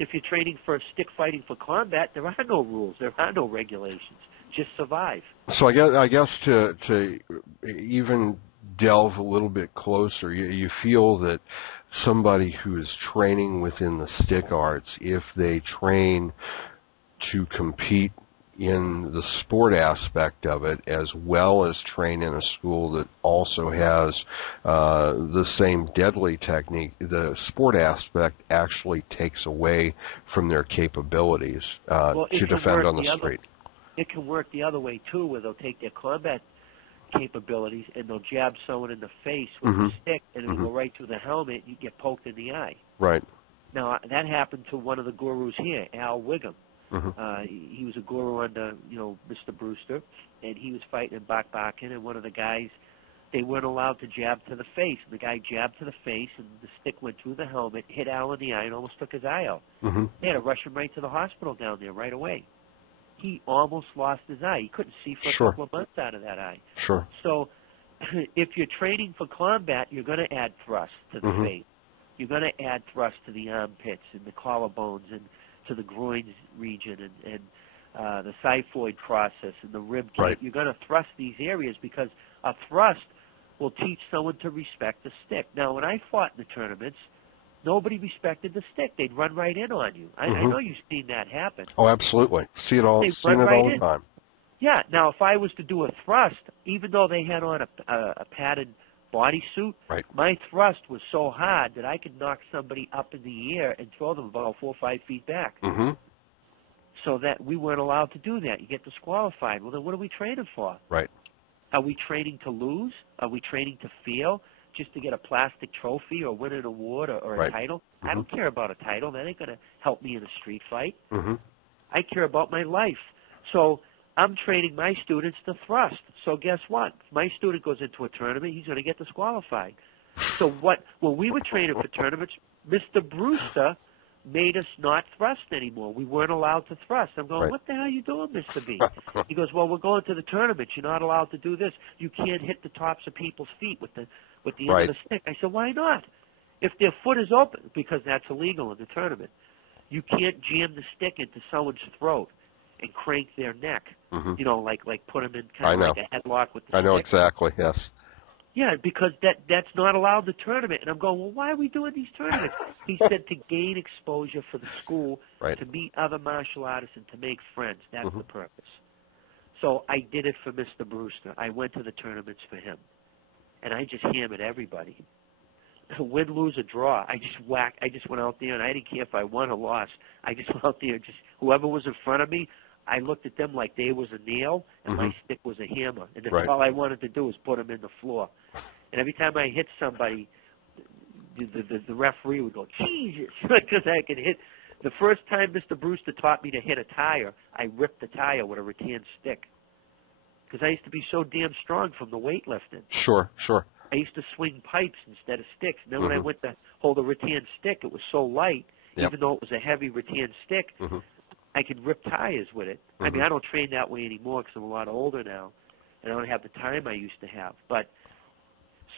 If you're training for stick fighting for combat, there are no rules, there are no regulations. Just survive. So I guess to even delve a little bit closer, you feel that somebody who is training within the stick arts, if they train to compete in the sport aspect of it, as well as train in a school that also has the same deadly technique, the sport aspect actually takes away from their capabilities to defend on the street. It can work the other way, too, where they'll take their combat capabilities and they'll jab someone in the face with a stick, and it'll go right through the helmet, and you get poked in the eye. Right. Now, that happened to one of the gurus here, Al Wiggum. He was a guru under, Mr. Brewster, and he was fighting in Bakbakan, and one of the guys, they weren't allowed to jab to the face. And the guy jabbed to the face, and the stick went through the helmet, hit Al in the eye, and almost took his eye out. They had to rush him right to the hospital down there right away. He almost lost his eye. He couldn't see for a couple of months out of that eye. So if you're training for combat, you're going to add thrust to the face. You're going to add thrust to the armpits and the collarbones and to the groins region and the xiphoid process and the rib cage. Right. You're going to thrust these areas because a thrust will teach someone to respect the stick. Now, when I fought in the tournaments, nobody respected the stick. They'd run right in on you. I know you've seen that happen. Oh, absolutely. See it all. Seen it all the time. Yeah. Now, if I was to do a thrust, even though they had on a padded bodysuit, my thrust was so hard that I could knock somebody up in the air and throw them about 4 or 5 feet back. So that we weren't allowed to do that. You get disqualified. Well, then what are we training for? Right. Are we training to lose? Are we training to fail? Just to get a plastic trophy or win an award or a title? I don't care about a title. That ain't going to help me in a street fight. I care about my life. So I'm training my students to thrust. So guess what? If my student goes into a tournament, he's going to get disqualified. So when we were training for tournaments, Mr. Brewster made us not thrust anymore. We weren't allowed to thrust. I'm going, what the hell are you doing, Mr. B? He goes, well, we're going to the tournament. You're not allowed to do this. You can't hit the tops of people's feet with the end of the stick. I said, why not? If their foot is open, because that's illegal in the tournament, you can't jam the stick into someone's throat and crank their neck. Like put them in kind of like a headlock with the stick. I know exactly, yes. Yeah, because that's not allowed in the tournament. And I'm going, well, why are we doing these tournaments? He said to gain exposure for the school, to meet other martial artists, and to make friends. That's the purpose. So I did it for Mr. Brewster. I went to the tournaments for him. And I just hammered everybody. Win, lose, or draw. I just went out there, and I didn't care if I won or lost. I just went out there, whoever was in front of me, I looked at them like they was a nail, and my stick was a hammer. And that's all I wanted to do was put them in the floor. And every time I hit somebody, the referee would go, Jesus, because I could hit. The first time Mr. Brewster taught me to hit a tire, I ripped the tire with a rattan stick. Because I used to be so damn strong from the weightlifting. Sure. I used to swing pipes instead of sticks. And then when I went to hold a rattan stick, it was so light, even though it was a heavy rattan stick, I could rip tires with it. I mean, I don't train that way anymore because I'm a lot older now, and I don't have the time I used to have. But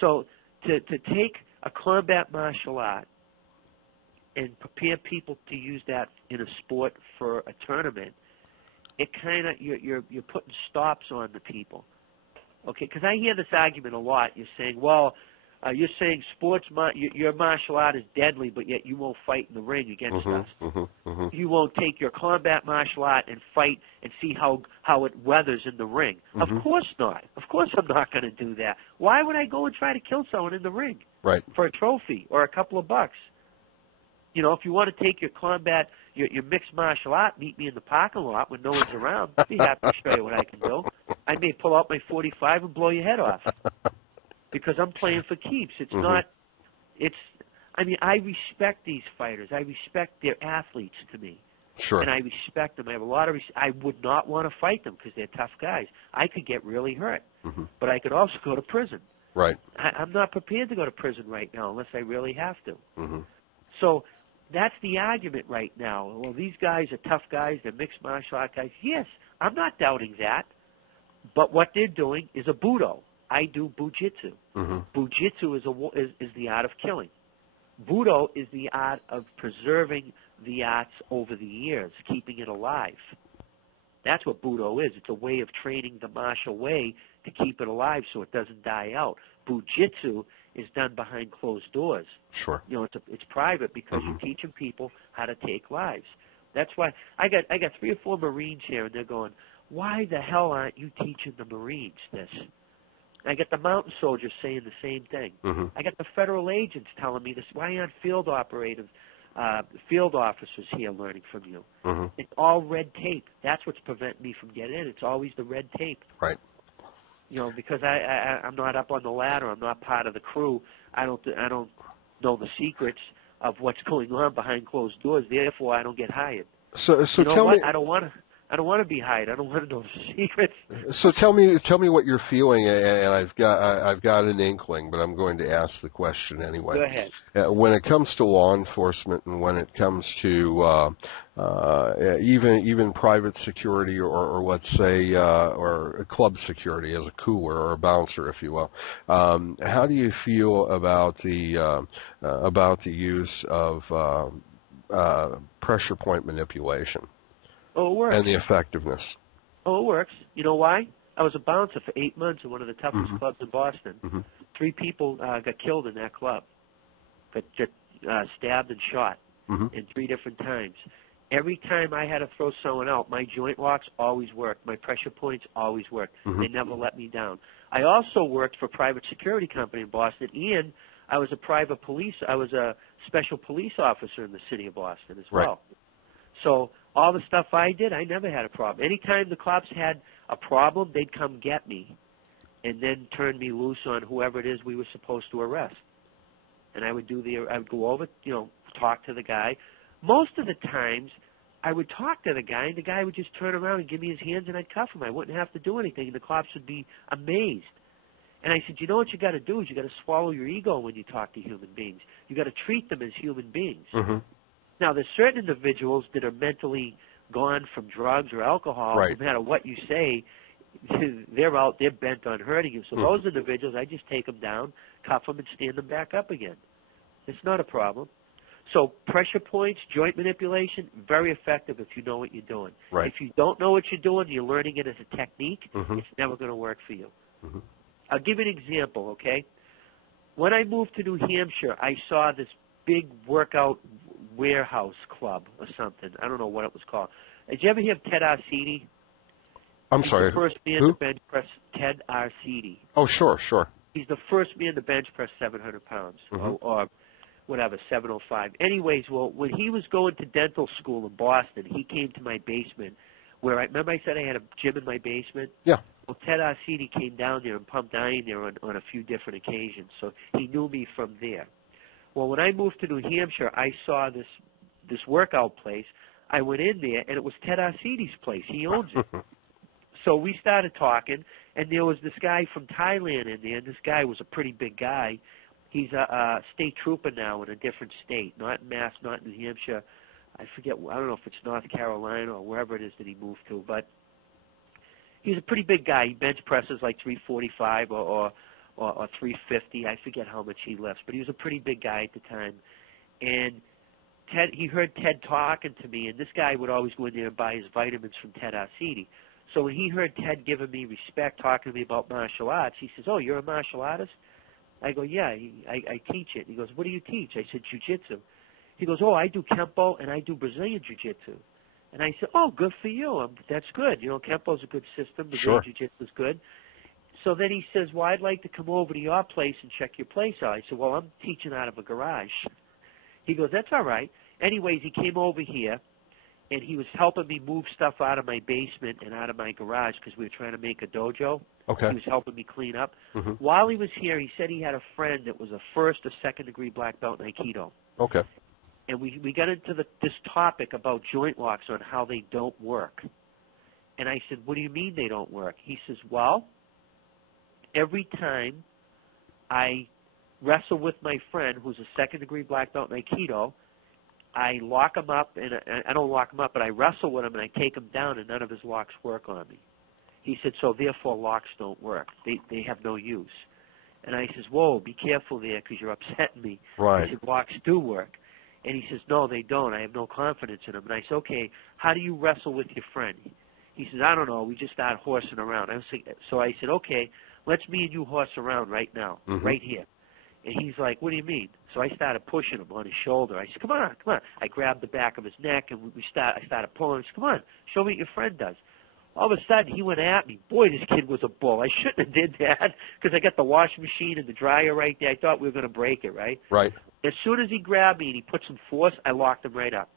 so to take a combat martial art and prepare people to use that in a sport for a tournament, it kind of you're putting stops on the people, okay? Because I hear this argument a lot. You're saying, well, you're saying your martial art is deadly, but yet you won't fight in the ring against us. You won't take your combat martial art and fight and see how it weathers in the ring. Of course not. Of course I'm not going to do that. Why would I go and try to kill someone in the ring for a trophy or a couple of bucks? You know, if you want to take your combat, your mixed martial art, meet me in the parking lot when no one's around. I'd be happy to show you what I can do. I may pull out my .45 and blow your head off because I'm playing for keeps. It's not. I mean, I respect these fighters. I respect their athletes to me. Sure. And I respect them. I have a lot of. I would not want to fight them because they're tough guys. I could get really hurt, but I could also go to prison. Right. I'm not prepared to go to prison right now unless I really have to. So that's the argument right now. Well, these guys are tough guys. They're mixed martial art guys. Yes, I'm not doubting that. But what they're doing is a budo. I do bujitsu. Bujitsu is the art of killing. Budo is the art of preserving the arts over the years, keeping it alive. That's what Budo is. It's a way of training the martial way to keep it alive so it doesn't die out. Bujitsu is done behind closed doors. Sure. You know, it's private because you're teaching people how to take lives. That's why I got 3 or 4 Marines here, and they're going, why the hell aren't you teaching the Marines this? I get the mountain soldiers saying the same thing. I got the federal agents telling me this. Why aren't field officers here learning from you? It's all red tape. That's what's preventing me from getting in. It's always the red tape. Right. You know, because I'm not up on the ladder. I'm not part of the crew. I don't know the secrets of what's going on behind closed doors. Therefore, I don't get hired. So you know tell what? me. I don't want to be hired. I don't want to know the secrets. So tell me what you're feeling, and I've got an inkling, but I'm going to ask the question anyway. Go ahead. When it comes to law enforcement, and when it comes to even private security, or let's say or club security as a cooler or a bouncer, if you will, how do you feel about the use of pressure point manipulation? Oh, it works. And the effectiveness. Oh, it works. You know why? I was a bouncer for 8 months in one of the toughest clubs in Boston. 3 people got killed in that club. Got stabbed and shot in 3 different times. Every time I had to throw someone out, my joint locks always worked. My pressure points always worked. They never let me down. I also worked for a private security company in Boston, and I was a special police officer in the city of Boston as well. Right. So all the stuff I did, I never had a problem. Anytime the cops had a problem, they'd come get me and then turn me loose on whoever it is we were supposed to arrest. And I would go over, talk to the guy. Most of the times, I would talk to the guy, and the guy would just turn around and give me his hands, and I'd cuff him. I wouldn't have to do anything, and the cops would be amazed. And I said, you know what you got to do is you got to swallow your ego when you talk to human beings. You got to treat them as human beings. Now, there's certain individuals that are mentally gone from drugs or alcohol. Right. No matter what you say, they're bent on hurting you. So those individuals, I just take them down, cuff them, and stand them back up again. It's not a problem. So pressure points, joint manipulation, very effective if you know what you're doing. Right. If you don't know what you're doing, you're learning it as a technique, it's never going to work for you. I'll give you an example, okay? When I moved to New Hampshire, I saw this big workout warehouse club or something. I don't know what it was called. Did you ever hear of Ted Arcidi? I'm sorry. He's the first man to bench press. Ted Arcidi. Oh, sure. He's the first man to bench press 700 pounds or whatever, 705. Anyways, well, when he was going to dental school in Boston, he came to my basement where remember I said I had a gym in my basement? Yeah. Well, Ted Arcidi came down there and pumped iron there on a few different occasions, so he knew me from there. Well, when I moved to New Hampshire, I saw this workout place. I went in there, and it was Ted Arcidi's place. He owns it. So we started talking, and there was this guy from Thailand in there, and this guy was a pretty big guy. He's a state trooper now in a different state, not in Mass, not in New Hampshire. I forget, I don't know if it's North Carolina or wherever it is that he moved to, but he's a pretty big guy. He bench presses like 345 or 350. I forget how much he lifts, but he was a pretty big guy at the time. And he heard Ted talking to me, and this guy would always go in there and buy his vitamins from Ted Arcidi. So when he heard Ted giving me respect, talking to me about martial arts, he says, "Oh, you're a martial artist?" I go, "Yeah, I teach it." He goes, "What do you teach?" I said, "Jiu-Jitsu." He goes, "Oh, I do Kempo and I do Brazilian Jiu-Jitsu." And I said, "Oh, good for you. That's good. You know, Kempo's a good system. Brazilian Jiu-Jitsu is good." So then he says, "Well, I'd like to come over to your place and check your place out." I said, "Well, I'm teaching out of a garage." He goes, "That's all right." Anyways, he came over here, and he was helping me move stuff out of my basement and out of my garage because we were trying to make a dojo. Okay. He was helping me clean up. Mm-hmm. While he was here, he said he had a friend that was a first or second-degree black belt in Aikido. Okay. And we got into this topic about joint locks on how they don't work. And I said, "What do you mean they don't work?" He says, "Well, every time I wrestle with my friend who's a second-degree black belt in Aikido, I lock him up, and I don't lock him up, but I wrestle with him, and I take him down, and none of his locks work on me." He said, "So therefore locks don't work. They have no use." And I says, "Whoa, be careful there because you're upsetting me." Right. I said, "Locks do work." And he says, "No, they don't. I have no confidence in them." And I said, "Okay, how do you wrestle with your friend?" He says, "I don't know. We just start horsing around." So I said, "Okay, let's me and you horse around right now, right here." And he's like, "What do you mean?" So I started pushing him on his shoulder. I said, "Come on, come on." I grabbed the back of his neck, and I started pulling. I said, "Come on, show me what your friend does." All of a sudden, he went at me. Boy, this kid was a bull. I shouldn't have did that because I got the washing machine and the dryer right there. I thought we were going to break it, right? Right. As soon as he grabbed me and he put some force, I locked him right up.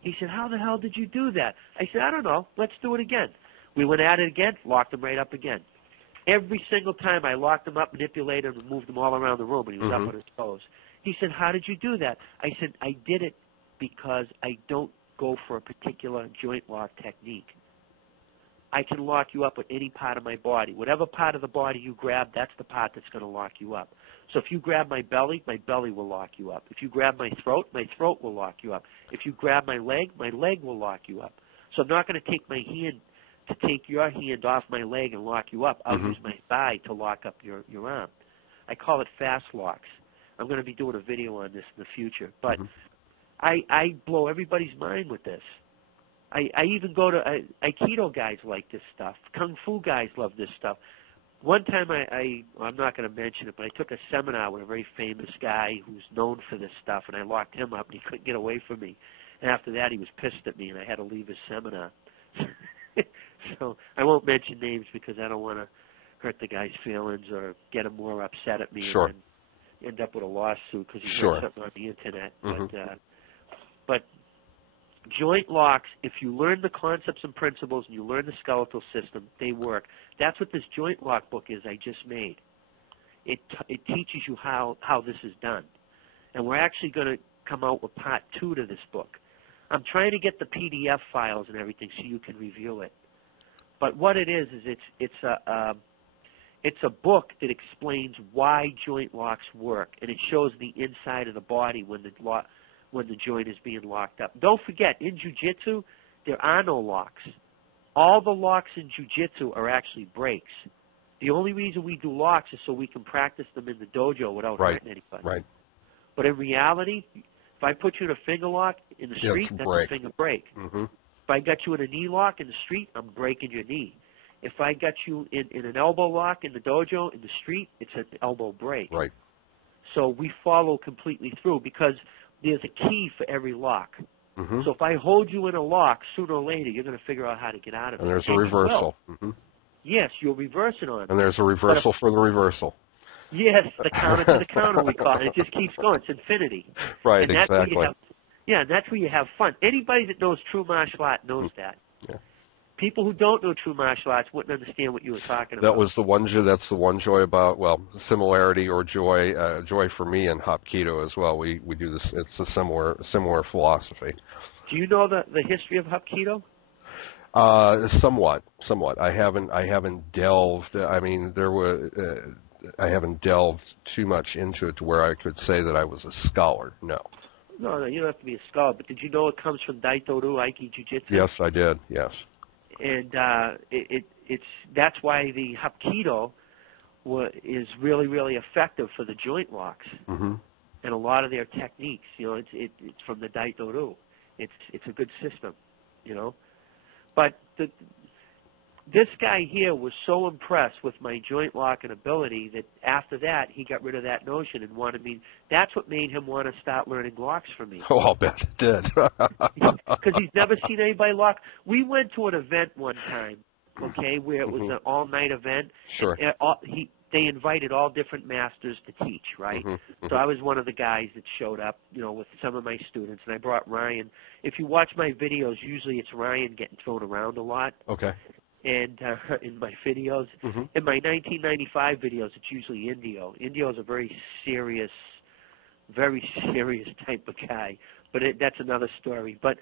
He said, "How the hell did you do that?" I said, "I don't know. Let's do it again." We went at it again, locked him right up again. Every single time I locked him up, manipulated him, and moved him all around the room, and he was up on his toes. He said, "How did you do that?" I said, "I did it because I don't go for a particular joint lock technique. I can lock you up with any part of my body. Whatever part of the body you grab, that's the part that's going to lock you up. So if you grab my belly will lock you up. If you grab my throat will lock you up. If you grab my leg will lock you up. So I'm not going to take my hand to take your hand off my leg and lock you up. I'll use my thigh to lock up your arm. I call it fast locks. I'm going to be doing a video on this in the future. But I blow everybody's mind with this. I even go to Aikido guys like this stuff. Kung Fu guys love this stuff. One time I'm not going to mention it, but I took a seminar with a very famous guy who's known for this stuff, and I locked him up, and he couldn't get away from me. And after that, he was pissed at me, and I had to leave his seminar. So I won't mention names because I don't want to hurt the guy's feelings or get him more upset at me and then end up with a lawsuit because he heard something on the internet. But joint locks, if you learn the concepts and principles and you learn the skeletal system, they work. That's what this joint lock book is I just made. It teaches you how this is done. And we're actually going to come out with part 2 to this book. I'm trying to get the PDF files and everything so you can review it. But what it is it's a book that explains why joint locks work, and it shows the inside of the body when the joint is being locked up. Don't forget, in Jiu-Jitsu, there are no locks. All the locks in Jiu-Jitsu are actually breaks. The only reason we do locks is so we can practice them in the dojo without hurting anybody. Right. But in reality, if I put you in a finger lock in the street, that's a finger break. If I got you in a knee lock in the street, I'm breaking your knee. If I got you in an elbow lock in the dojo, in the street, it's an elbow break. Right. So we follow completely through because there's a key for every lock. So if I hold you in a lock, sooner or later, you're going to figure out how to get out of it. And there's a reversal. Yes, you'll reverse it on it. And there's a reversal for the reversal. Yes, the counter to the counter, we call it. It just keeps going. It's infinity. Right, and that's exactly. Where you have, and that's where you have fun. Anybody that knows true martial art knows that. Yeah. People who don't know true martial arts wouldn't understand what you were talking about. That's the one joy about, similarity or joy, joy for me in Hapkido as well. We do this, it's a similar philosophy. Do you know the history of Hapkido? Somewhat. I haven't delved. I mean, I haven't delved too much into it to where I could say that I was a scholar. No. No, you don't have to be a scholar. But did you know it comes from Daito-ryu, Aiki Jiu-Jitsu? Yes, I did. Yes. And that's why the Hapkido is really, really effective for the joint locks. Mm-hmm. And a lot of their techniques, it's from the Daito-ryu. It's a good system, But this guy here was so impressed with my joint lock and ability that after that he got rid of that notion and wanted me. That's what made him want to start learning locks from me. Oh, I'll bet it did. Because he's never seen anybody lock. We went to an event one time, okay, where it was an all-night event. Sure. And they invited all different masters to teach, right? Mm-hmm. So I was one of the guys that showed up, with some of my students, and I brought Ryan. If you watch my videos, usually it's Ryan getting thrown around a lot. Okay. And in my videos, in my 1995 videos, it's usually Indio. Indio is a very serious type of guy, but that's another story. But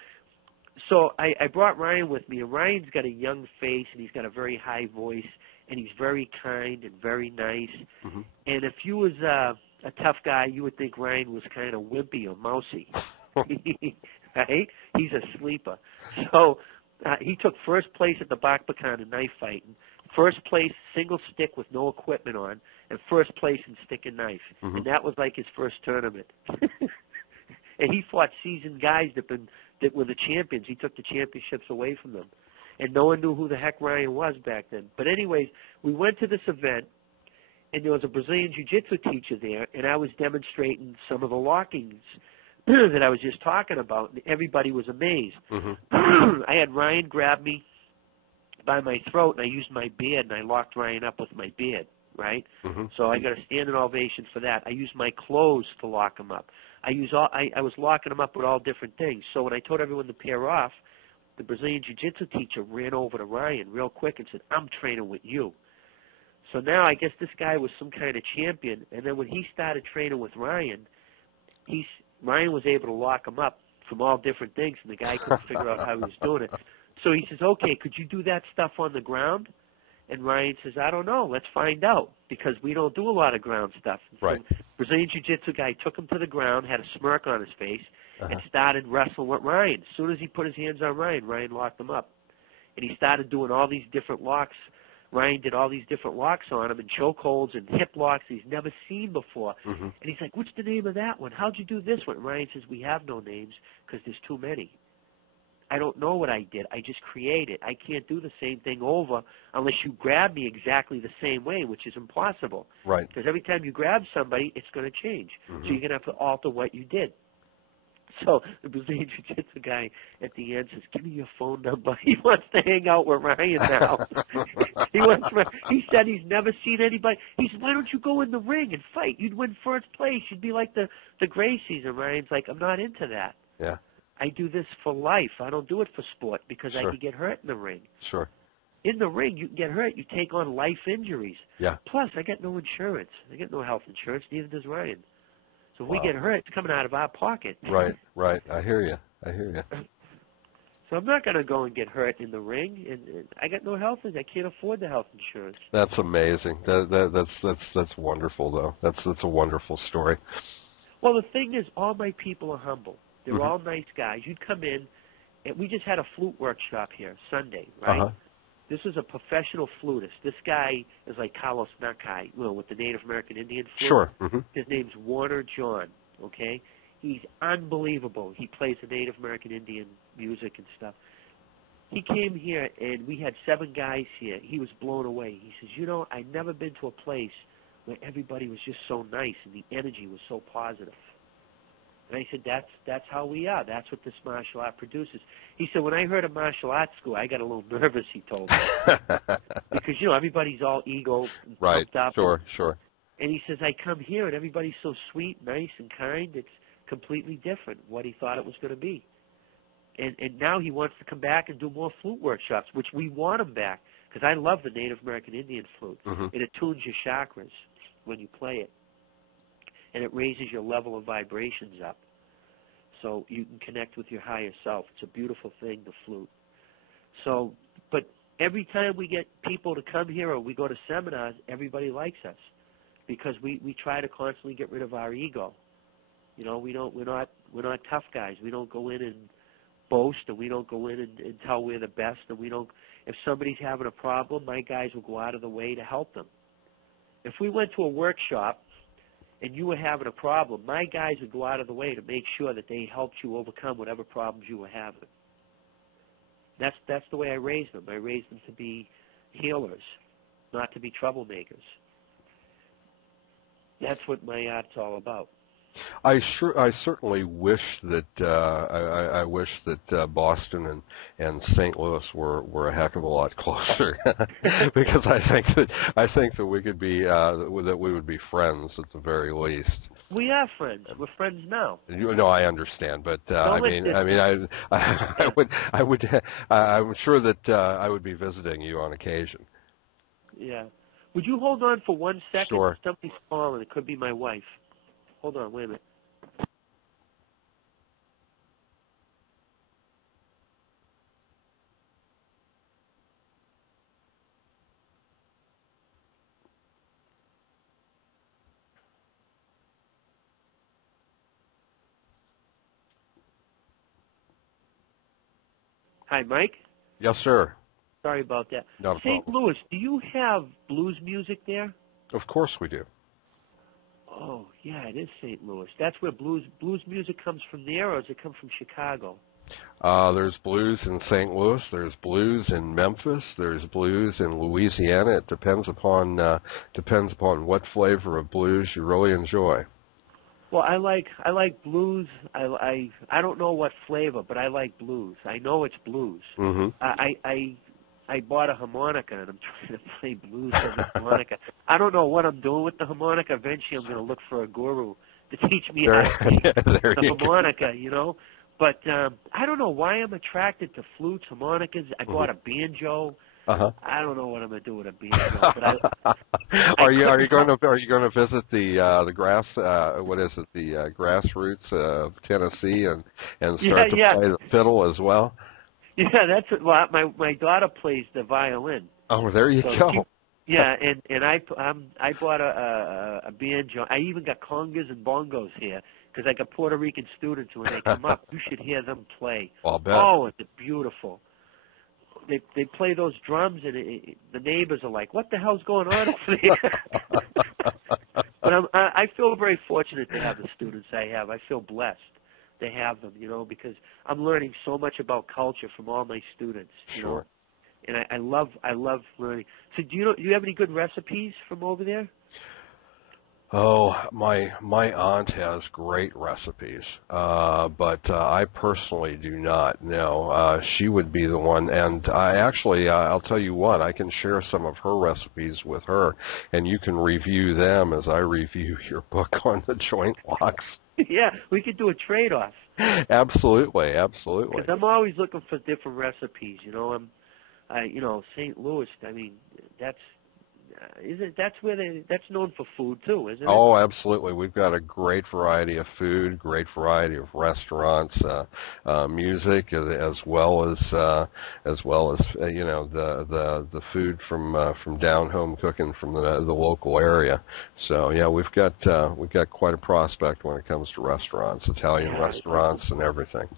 so I brought Ryan with me, and Ryan's got a young face, and he's got a very high voice, and he's very kind and very nice. Mm-hmm. And if you was a tough guy, you would think Ryan was kind of wimpy or mousy, right? He's a sleeper. So he took first place at the Bakbakan in knife fighting, first place single stick with no equipment on, and first place in stick and knife. Mm-hmm. And that was like his first tournament. And he fought seasoned guys that were the champions. He took the championships away from them. And no one knew who the heck Ryan was back then. But anyways, we went to this event, and there was a Brazilian Jiu-Jitsu teacher there, and I was demonstrating some of the lockings that I was just talking about, and everybody was amazed. Mm-hmm. I had Ryan grab me by my throat, and I used my beard, and I locked Ryan up with my beard, right? Mm-hmm. So I got a standing ovation for that. I used my clothes to lock him up. I was locking him up with all different things. So when I told everyone to pair off, the Brazilian Jiu-Jitsu teacher ran over to Ryan real quick and said, "I'm training with you." So now I guess this guy was some kind of champion, and then when he started training with Ryan, Ryan was able to lock him up from all different things, and the guy couldn't figure out how he was doing it. So he says, "Okay, could you do that stuff on the ground?" And Ryan says, "I don't know. Let's find out, because we don't do a lot of ground stuff." Right. So Brazilian Jiu-Jitsu guy took him to the ground, had a smirk on his face, and started wrestling with Ryan. As soon as he put his hands on Ryan, Ryan locked him up. And he started doing all these different locks. Ryan did all these different locks on him, and chokeholds and hip locks he's never seen before. Mm-hmm. And he's like, "What's the name of that one? How'd you do this one?" And Ryan says, "We have no names because there's too many. I don't know what I did. I just created. I can't do the same thing over unless you grab me exactly the same way, which is impossible. Right. Because every time you grab somebody, it's going to change. Mm-hmm. So you're going to have to alter what you did." So the Brazilian Jiu-Jitsu guy at the end says, "Give me your phone number." He wants to hang out with Ryan now. He said he's never seen anybody. He said, "Why don't you go in the ring and fight? You'd win first place. You'd be like the Gracies." And Ryan's like, "I'm not into that. Yeah. I do this for life. I don't do it for sport because I Sure. could get hurt in the ring. Sure. In the ring, you can get hurt. You take on life injuries. Yeah. Plus, I got no insurance. I got no health insurance. Neither does Ryan. So if Wow. we get hurt, it's coming out of our pocket." Right. Right. I hear you. So I'm not going to go and get hurt in the ring, and I got no health insurance. I can't afford the health insurance. That's amazing. That's wonderful, though. That's a wonderful story. Well, the thing is, all my people are humble. They're Mm-hmm. all nice guys. You'd come in, and we just had a flute workshop here Sunday, right? This is a professional flutist. This guy is like Carlos Nakai, with the Native American Indian flute. Sure. Mm-hmm. His name's Warner John, okay? He's unbelievable. He plays the Native American Indian music and stuff. He came here, and we had 7 guys here. He was blown away. He says, "I've never been to a place where everybody was just so nice and the energy was so positive." And I said, that's how we are. That's what this martial art produces. He said, "When I heard of martial arts school, I got a little nervous," he told me. Because, everybody's all ego and Right. pumped up. Sure. And he says, "I come here, and everybody's so sweet, nice, and kind. It's completely different what he thought it was going to be." And now he wants to come back and do more flute workshops, which we want him back, because I love the Native American Indian flute. Mm-hmm. It attunes your chakras when you play it, and it raises your level of vibrations up, so you can connect with your higher self. It's a beautiful thing, the flute. So, but every time we get people to come here or we go to seminars, everybody likes us because we try to constantly get rid of our ego. You know, we're not tough guys. We don't go in and boast, and we don't go in and tell we're the best, and we don't. If somebody's having a problem, my guys will go out of the way to help them. If we went to a workshop and you were having a problem, my guys would go out of the way to make sure that they helped you overcome whatever problems you were having. That's the way I raised them. I raised them to be healers, not to be troublemakers. That's what my art's all about. I certainly wish that I wish that Boston and St. Louis were a heck of a lot closer, because I think that we could be that we would be friends at the very least. We are friends. We're friends now. No, I understand, but I'm sure that I would be visiting you on occasion. Yeah. Would you hold on for 1 second? Sure. Somebody's calling. It could be my wife. Hold on, wait a minute. Hi, Mike? Yes, sir. Sorry about that. Not a St. problem. Louis, do you have blues music there? Of course we do. Oh, yeah, it is St. Louis. That's where blues music comes from there, or does it come from Chicago? There's blues in St. Louis. There's blues in Memphis. There's blues in Louisiana. It depends upon what flavor of blues you really enjoy. Well, I like blues. I don't know what flavor, but I like blues. I know it's blues. Mm-hmm. I bought a harmonica, and I'm trying to play blues on the harmonica. I don't know what I'm doing with the harmonica. Eventually, I'm going to look for a guru to teach me how to play the harmonica, you know. But I don't know why I'm attracted to flutes, harmonicas. I bought a banjo. Uh-huh. I don't know what I'm going to do with a banjo. But are you going to visit the grassroots of Tennessee and start to play the fiddle as well? Yeah, that's what my daughter plays the violin. Oh, there you go. And I bought a banjo. I even got congas and bongos here because I got Puerto Rican students. When they come up, you should hear them play. I'll bet. Oh, it's beautiful. They play those drums, and the neighbors are like, "What the hell's going on over there?" But I feel very fortunate to have the students I have. I feel blessed to have them, you know, because I'm learning so much about culture from all my students. You know? And I love learning. So do you have any good recipes from over there? Oh, my aunt has great recipes, but I personally do not know. She would be the one, and I'll tell you what, I can share some of her recipes with her, and you can review them as I review your book on the joint locks. Yeah, we could do a trade-off. Absolutely. Because I'm always looking for different recipes. You know, St. Louis. I mean, that's known for food too, isn't it? Oh, absolutely. We've got a great variety of food, great variety of restaurants, music, as well as you know, the food from down home cooking from the local area. So yeah, we've got quite a prospect when it comes to restaurants, Italian restaurants, and everything.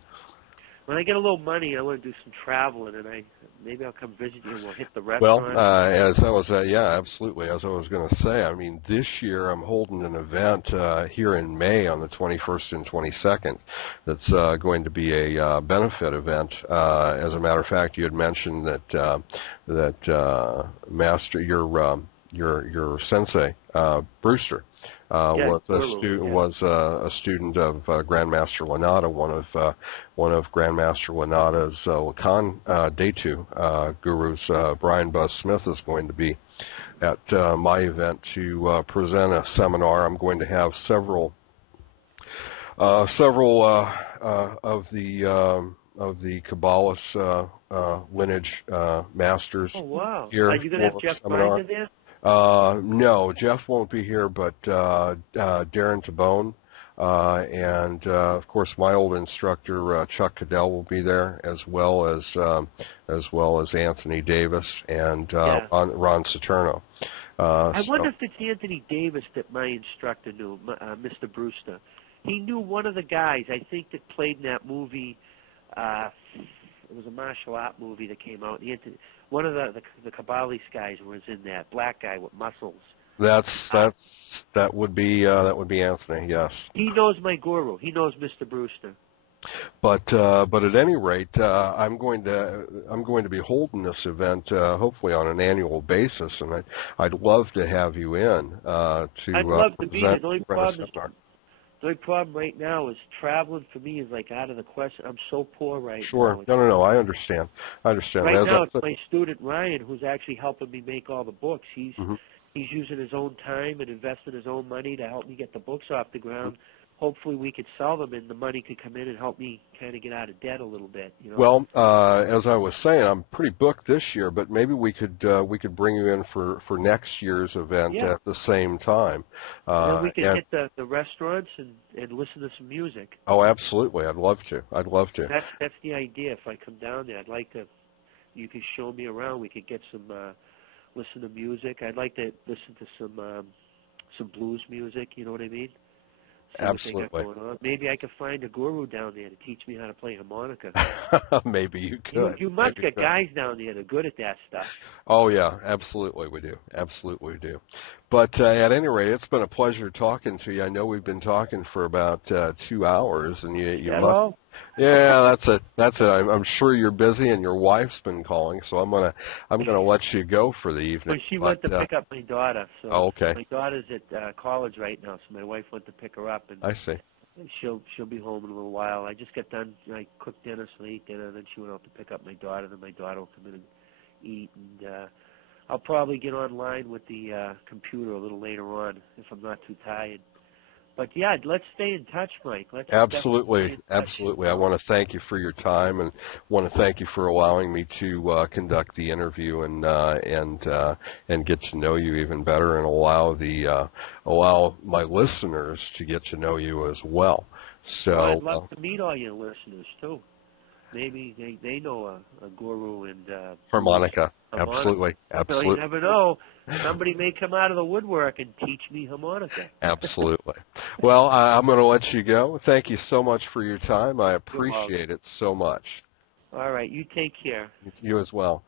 When I get a little money, I want to do some traveling, and maybe I'll come visit you and we'll hit the restaurant. Well, absolutely. As I was going to say, I mean, this year I'm holding an event here in May on the 21st and 22nd. That's going to be a benefit event. As a matter of fact, you had mentioned that Master, your sensei, Brewster. Was a student of Grandmaster Lanata, one of Grandmaster Lanata's Lacan Deitu gurus. Brian Buzz Smith is going to be at my event to present a seminar. I'm going to have several of the Kabbalist lineage masters. Oh wow! Here are you going to have Jeff Binder there? No, Jeff won't be here, but Darren Tabone and of course my old instructor Chuck Cadell will be there, as well as Anthony Davis and Ron Saturno. I wonder if it's Anthony Davis that my instructor knew, Mr. Brewster. He knew one of the guys, I think, that played in that movie. It was a martial art movie that came out. One of the Caballes guys was in that, black guy with muscles. That would be Anthony. Yes. He knows my guru. He knows Mr. Brewster. But at any rate, I'm going to be holding this event hopefully on an annual basis, and I'd love to have you in to. I'd love to be there. The only problem right now is traveling for me is like out of the question. I'm so poor right now. Sure. No. I understand. Right now, it's my student Ryan who's actually helping me make all the books. He's using his own time and investing his own money to help me get the books off the ground. Hopefully we could sell them and the money could come in and help me kind of get out of debt a little bit. You know? Well, as I was saying, I'm pretty booked this year, but maybe we could bring you in for next year's event at the same time. And we could hit the restaurants and listen to some music. Oh, absolutely. I'd love to. That's the idea. If I come down there, I'd like to. You could show me around. We could get some listen to music. I'd like to listen to some blues music. You know what I mean? Absolutely. Maybe I could find a guru down there to teach me how to play harmonica. Maybe you could. You must get guys down there that are good at that stuff. Oh, yeah, absolutely we do. But at any rate, it's been a pleasure talking to you. I know we've been talking for about 2 hours, and you must. Yeah, that's it. I'm sure you're busy, and your wife's been calling, so I'm gonna let you go for the evening. Well, she went to pick up my daughter. So okay. My daughter's at college right now, so my wife went to pick her up, and I see. She'll be home in a little while. I just got done. I cooked dinner, so I ate dinner, and then she went out to pick up my daughter. Then my daughter will come in and eat, and I'll probably get online with the computer a little later on if I'm not too tired. But yeah, let's stay in touch, Mike. Absolutely. I want to thank you for your time, and want to thank you for allowing me to conduct the interview and get to know you even better, and allow my listeners to get to know you as well. So I'd love to meet all your listeners too. Maybe they know a guru and harmonica. Absolutely. Well, you never know. Somebody may come out of the woodwork and teach me harmonica. Absolutely. Well, I'm going to let you go. Thank you so much for your time. I appreciate it so much. All right. You take care. You as well.